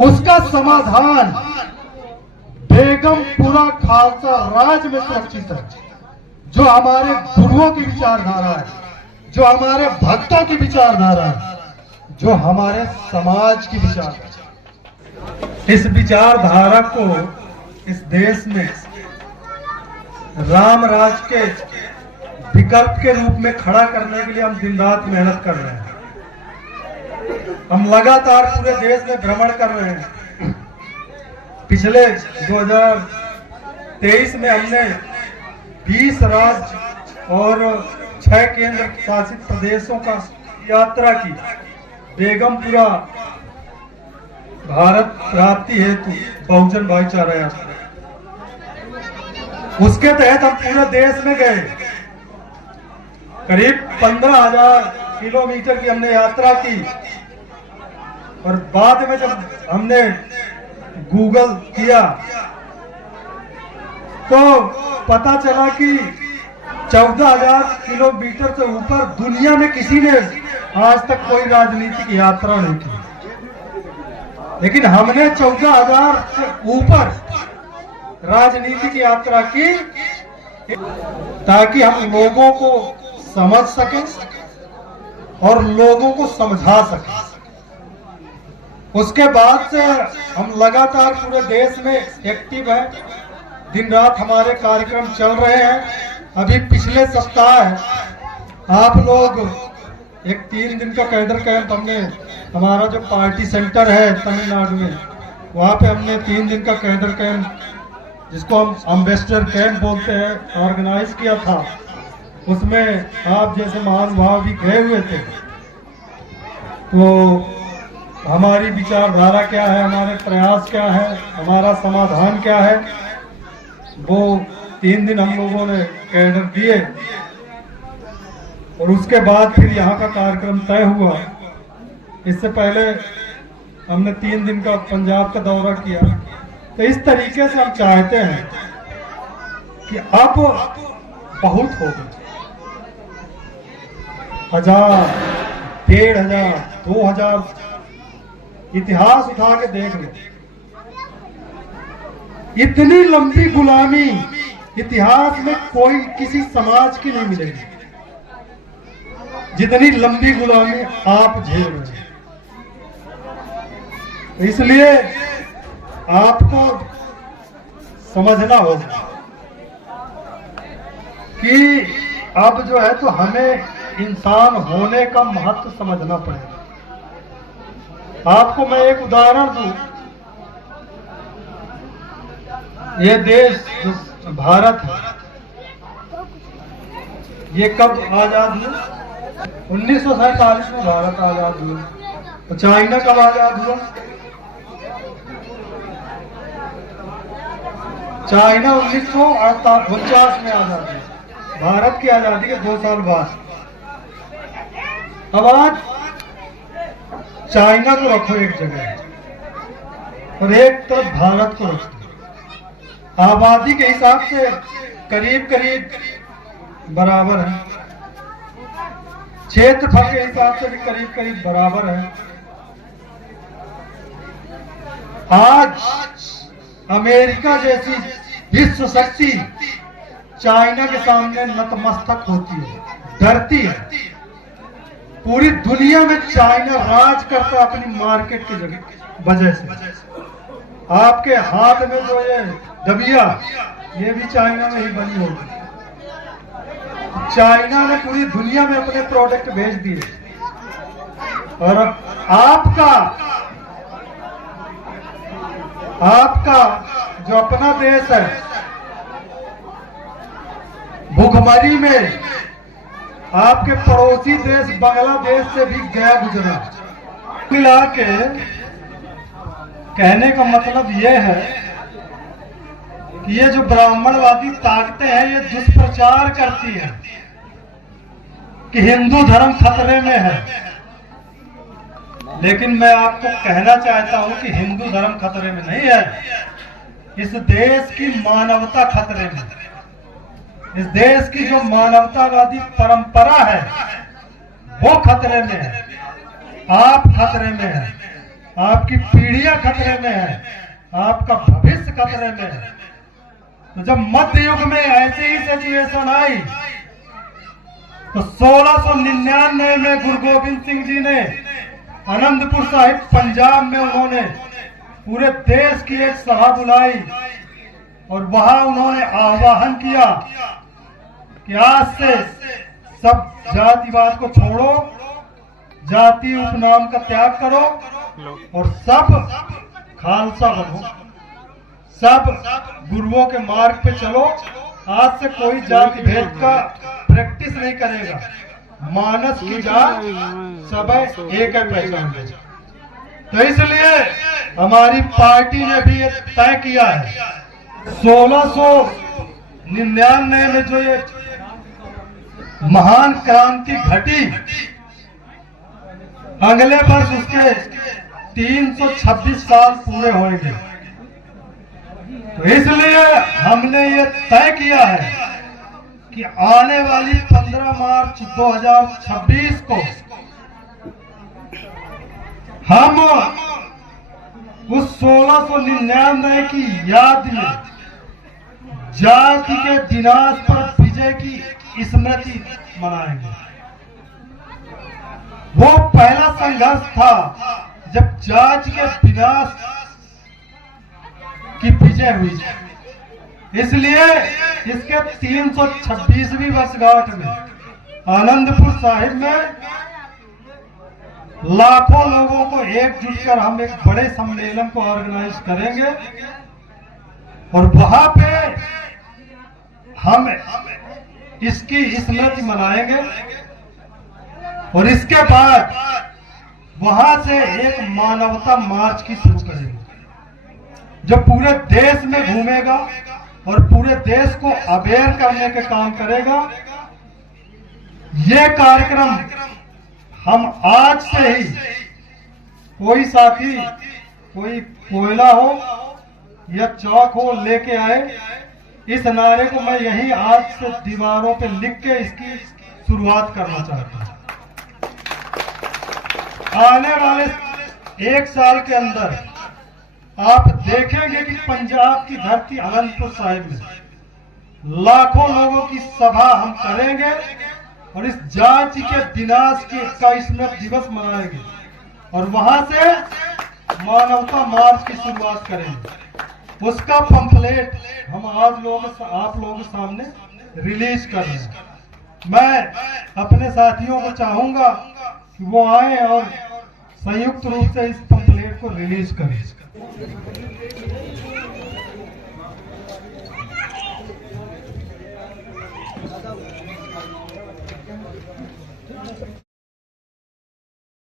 उसका समाधान बेगमपुरा खालसा राज में सुरक्षित है। जो हमारे गुरुओं की विचारधारा है, जो हमारे भक्तों की विचारधारा है, जो हमारे समाज की विचारधारा, इस विचारधारा को इस देश में राम राज के विकल्प के रूप में खड़ा करने के लिए हम दिन रात मेहनत कर रहे हैं। हम लगातार पूरे देश में भ्रमण कर रहे हैं। पिछले 2023 में हमने 20 राज्य और 6 केंद्र शासित प्रदेशों का यात्रा की। बेगमपुरा भारत प्राप्ति हेतु बहुजन भाईचारा यात्रा, उसके तहत हम पूरे देश में गए। करीब 15,000 किलोमीटर की हमने यात्रा की और बाद में जब हमने गूगल किया तो पता चला कि 14,000 किलोमीटर से ऊपर दुनिया में किसी ने आज तक कोई राजनीतिक यात्रा नहीं की, लेकिन हमने 14,000 से ऊपर राजनीतिक यात्रा की ताकि हम लोगों को समझ सकें, और लोगों को समझा सके। उसके बाद से हम लगातार पूरे देश में एक्टिव हैं, दिन रात हमारे कार्यक्रम चल रहे हैं। अभी पिछले सप्ताह आप लोग एक 3 दिन का कैडर कैंप हमने, हमारा जो पार्टी सेंटर है तमिलनाडु में, वहाँ पे हमने 3 दिन का कैडर कैंप, जिसको हम एम्बेसडर कैंप बोलते हैं, ऑर्गेनाइज किया था। उसमें आप जैसे महानुभाव भी गए हुए थे। तो हमारी विचारधारा क्या है, हमारे प्रयास क्या है, हमारा समाधान क्या है, वो 3 दिन हम लोगों ने कैडर दिए और उसके बाद फिर यहाँ का कार्यक्रम तय हुआ। इससे पहले हमने 3 दिन का पंजाब का दौरा किया। तो इस तरीके से हम चाहते हैं कि अब बहुत हो गए, 1000, 1500, 2000 इतिहास उठा के देख लो, इतनी लंबी गुलामी इतिहास में कोई किसी समाज की नहीं मिलेगी जितनी लंबी गुलामी आप झेल रहे हैं। इसलिए आपको समझना होगा कि अब जो है तो हमें इंसान होने का महत्व समझना पड़ेगा। आपको मैं एक उदाहरण दूं, ये देश जो भारत है, ये कब आजाद हुआ? 1947 में भारत आजाद हुआ। तो चाइना कब आजाद हुआ? चाइना 1949 में आजाद हुआ। भारत की आजादी के 2 साल बाद। अब आज चाइना को रखो एक जगह और एक तरफ भारत को रखो, आबादी के हिसाब से करीब करीब बराबर है, क्षेत्रफल के हिसाब से भी करीब करीब बराबर है। आज अमेरिका जैसी विश्व शक्ति चाइना के सामने नतमस्तक होती है, डरती है। पूरी दुनिया में चाइना राज करता अपनी मार्केट की वजह से। आपके हाथ में जो ये डबिया, ये भी चाइना में ही बनी होगी। चाइना ने पूरी दुनिया में अपने प्रोडक्ट भेज दिए और आपका जो अपना देश है, भुखमरी में आपके पड़ोसी देश बांग्लादेश से भी गया गुजरा। मिला के कहने का मतलब यह है कि ये जो ब्राह्मणवादी ताकतें हैं, ये दुष्प्रचार करती है कि हिंदू धर्म खतरे में है। लेकिन मैं आपको कहना चाहता हूं कि हिंदू धर्म खतरे में नहीं है, इस देश की मानवता खतरे में है। इस देश की जो मानवतावादी परंपरा है वो खतरे में है। आप खतरे में है, आपकी पीढ़ियां खतरे में है, आपका भविष्य खतरे में है। तो जब मध्य युग में ऐसी ही सिचुएशन आई तो 1699 में गुरु गोविंद सिंह जी ने आनंदपुर साहिब पंजाब में उन्होंने पूरे देश की एक सभा बुलाई और वहां उन्होंने आह्वान किया कि आज से सब जातिवाद को छोड़ो, जाति उपनाम का त्याग करो और सब खालसा बनो, सब गुरुओं के मार्ग पे चलो। आज से कोई जाति भेद का प्रैक्टिस नहीं करेगा, मानस की जात सब एक है पहचान। तो इसलिए हमारी पार्टी ने भी ये तय किया है 1699 में जो ये महान क्रांति घटी, अगले वर्ष उसके 326 साल पूरे होंगे। तो इसलिए हमने ये तय किया है कि आने वाली 15 मार्च 2026 को हम उस 1699 की याद में जाति के विनाश पर विजय की स्मृति मनाएंगे। वो पहला संघर्ष था जब जाट के विनाश की विजय हुई। इसलिए इसके 326वीं वर्षगांठ में आनंदपुर साहिब में लाखों लोगों को एकजुट कर हम एक बड़े सम्मेलन को ऑर्गेनाइज करेंगे और वहां पे हम इसकी स्मृति मनाएंगे और इसके बाद वहां से एक मानवता मार्च की शुरू करेंगे जो पूरे देश में घूमेगा और पूरे देश को अवेयर करने के काम करेगा। ये कार्यक्रम हम आज से ही, कोई साथी कोई कोयला हो या चौक हो लेके आए, इस नारे को मैं यही आज से दीवारों पे लिख के इसकी शुरुआत करना चाहता हूं। आने वाले 1 साल के अंदर आप देखेंगे कि पंजाब की धरती आनंदपुर साहिब में लाखों लोगों की सभा हम करेंगे और इस जाति के विनाश के 21वें दिवस मनाएंगे और वहां से मानवता मार्च की शुरुआत करेंगे। उसका पंफलेट हम आज आप लोगों के सामने रिलीज कर रहे हैं। मैं अपने साथियों को चाहूंगा कि वो आए और संयुक्त रूप से इस पंफलेट को रिलीज करें।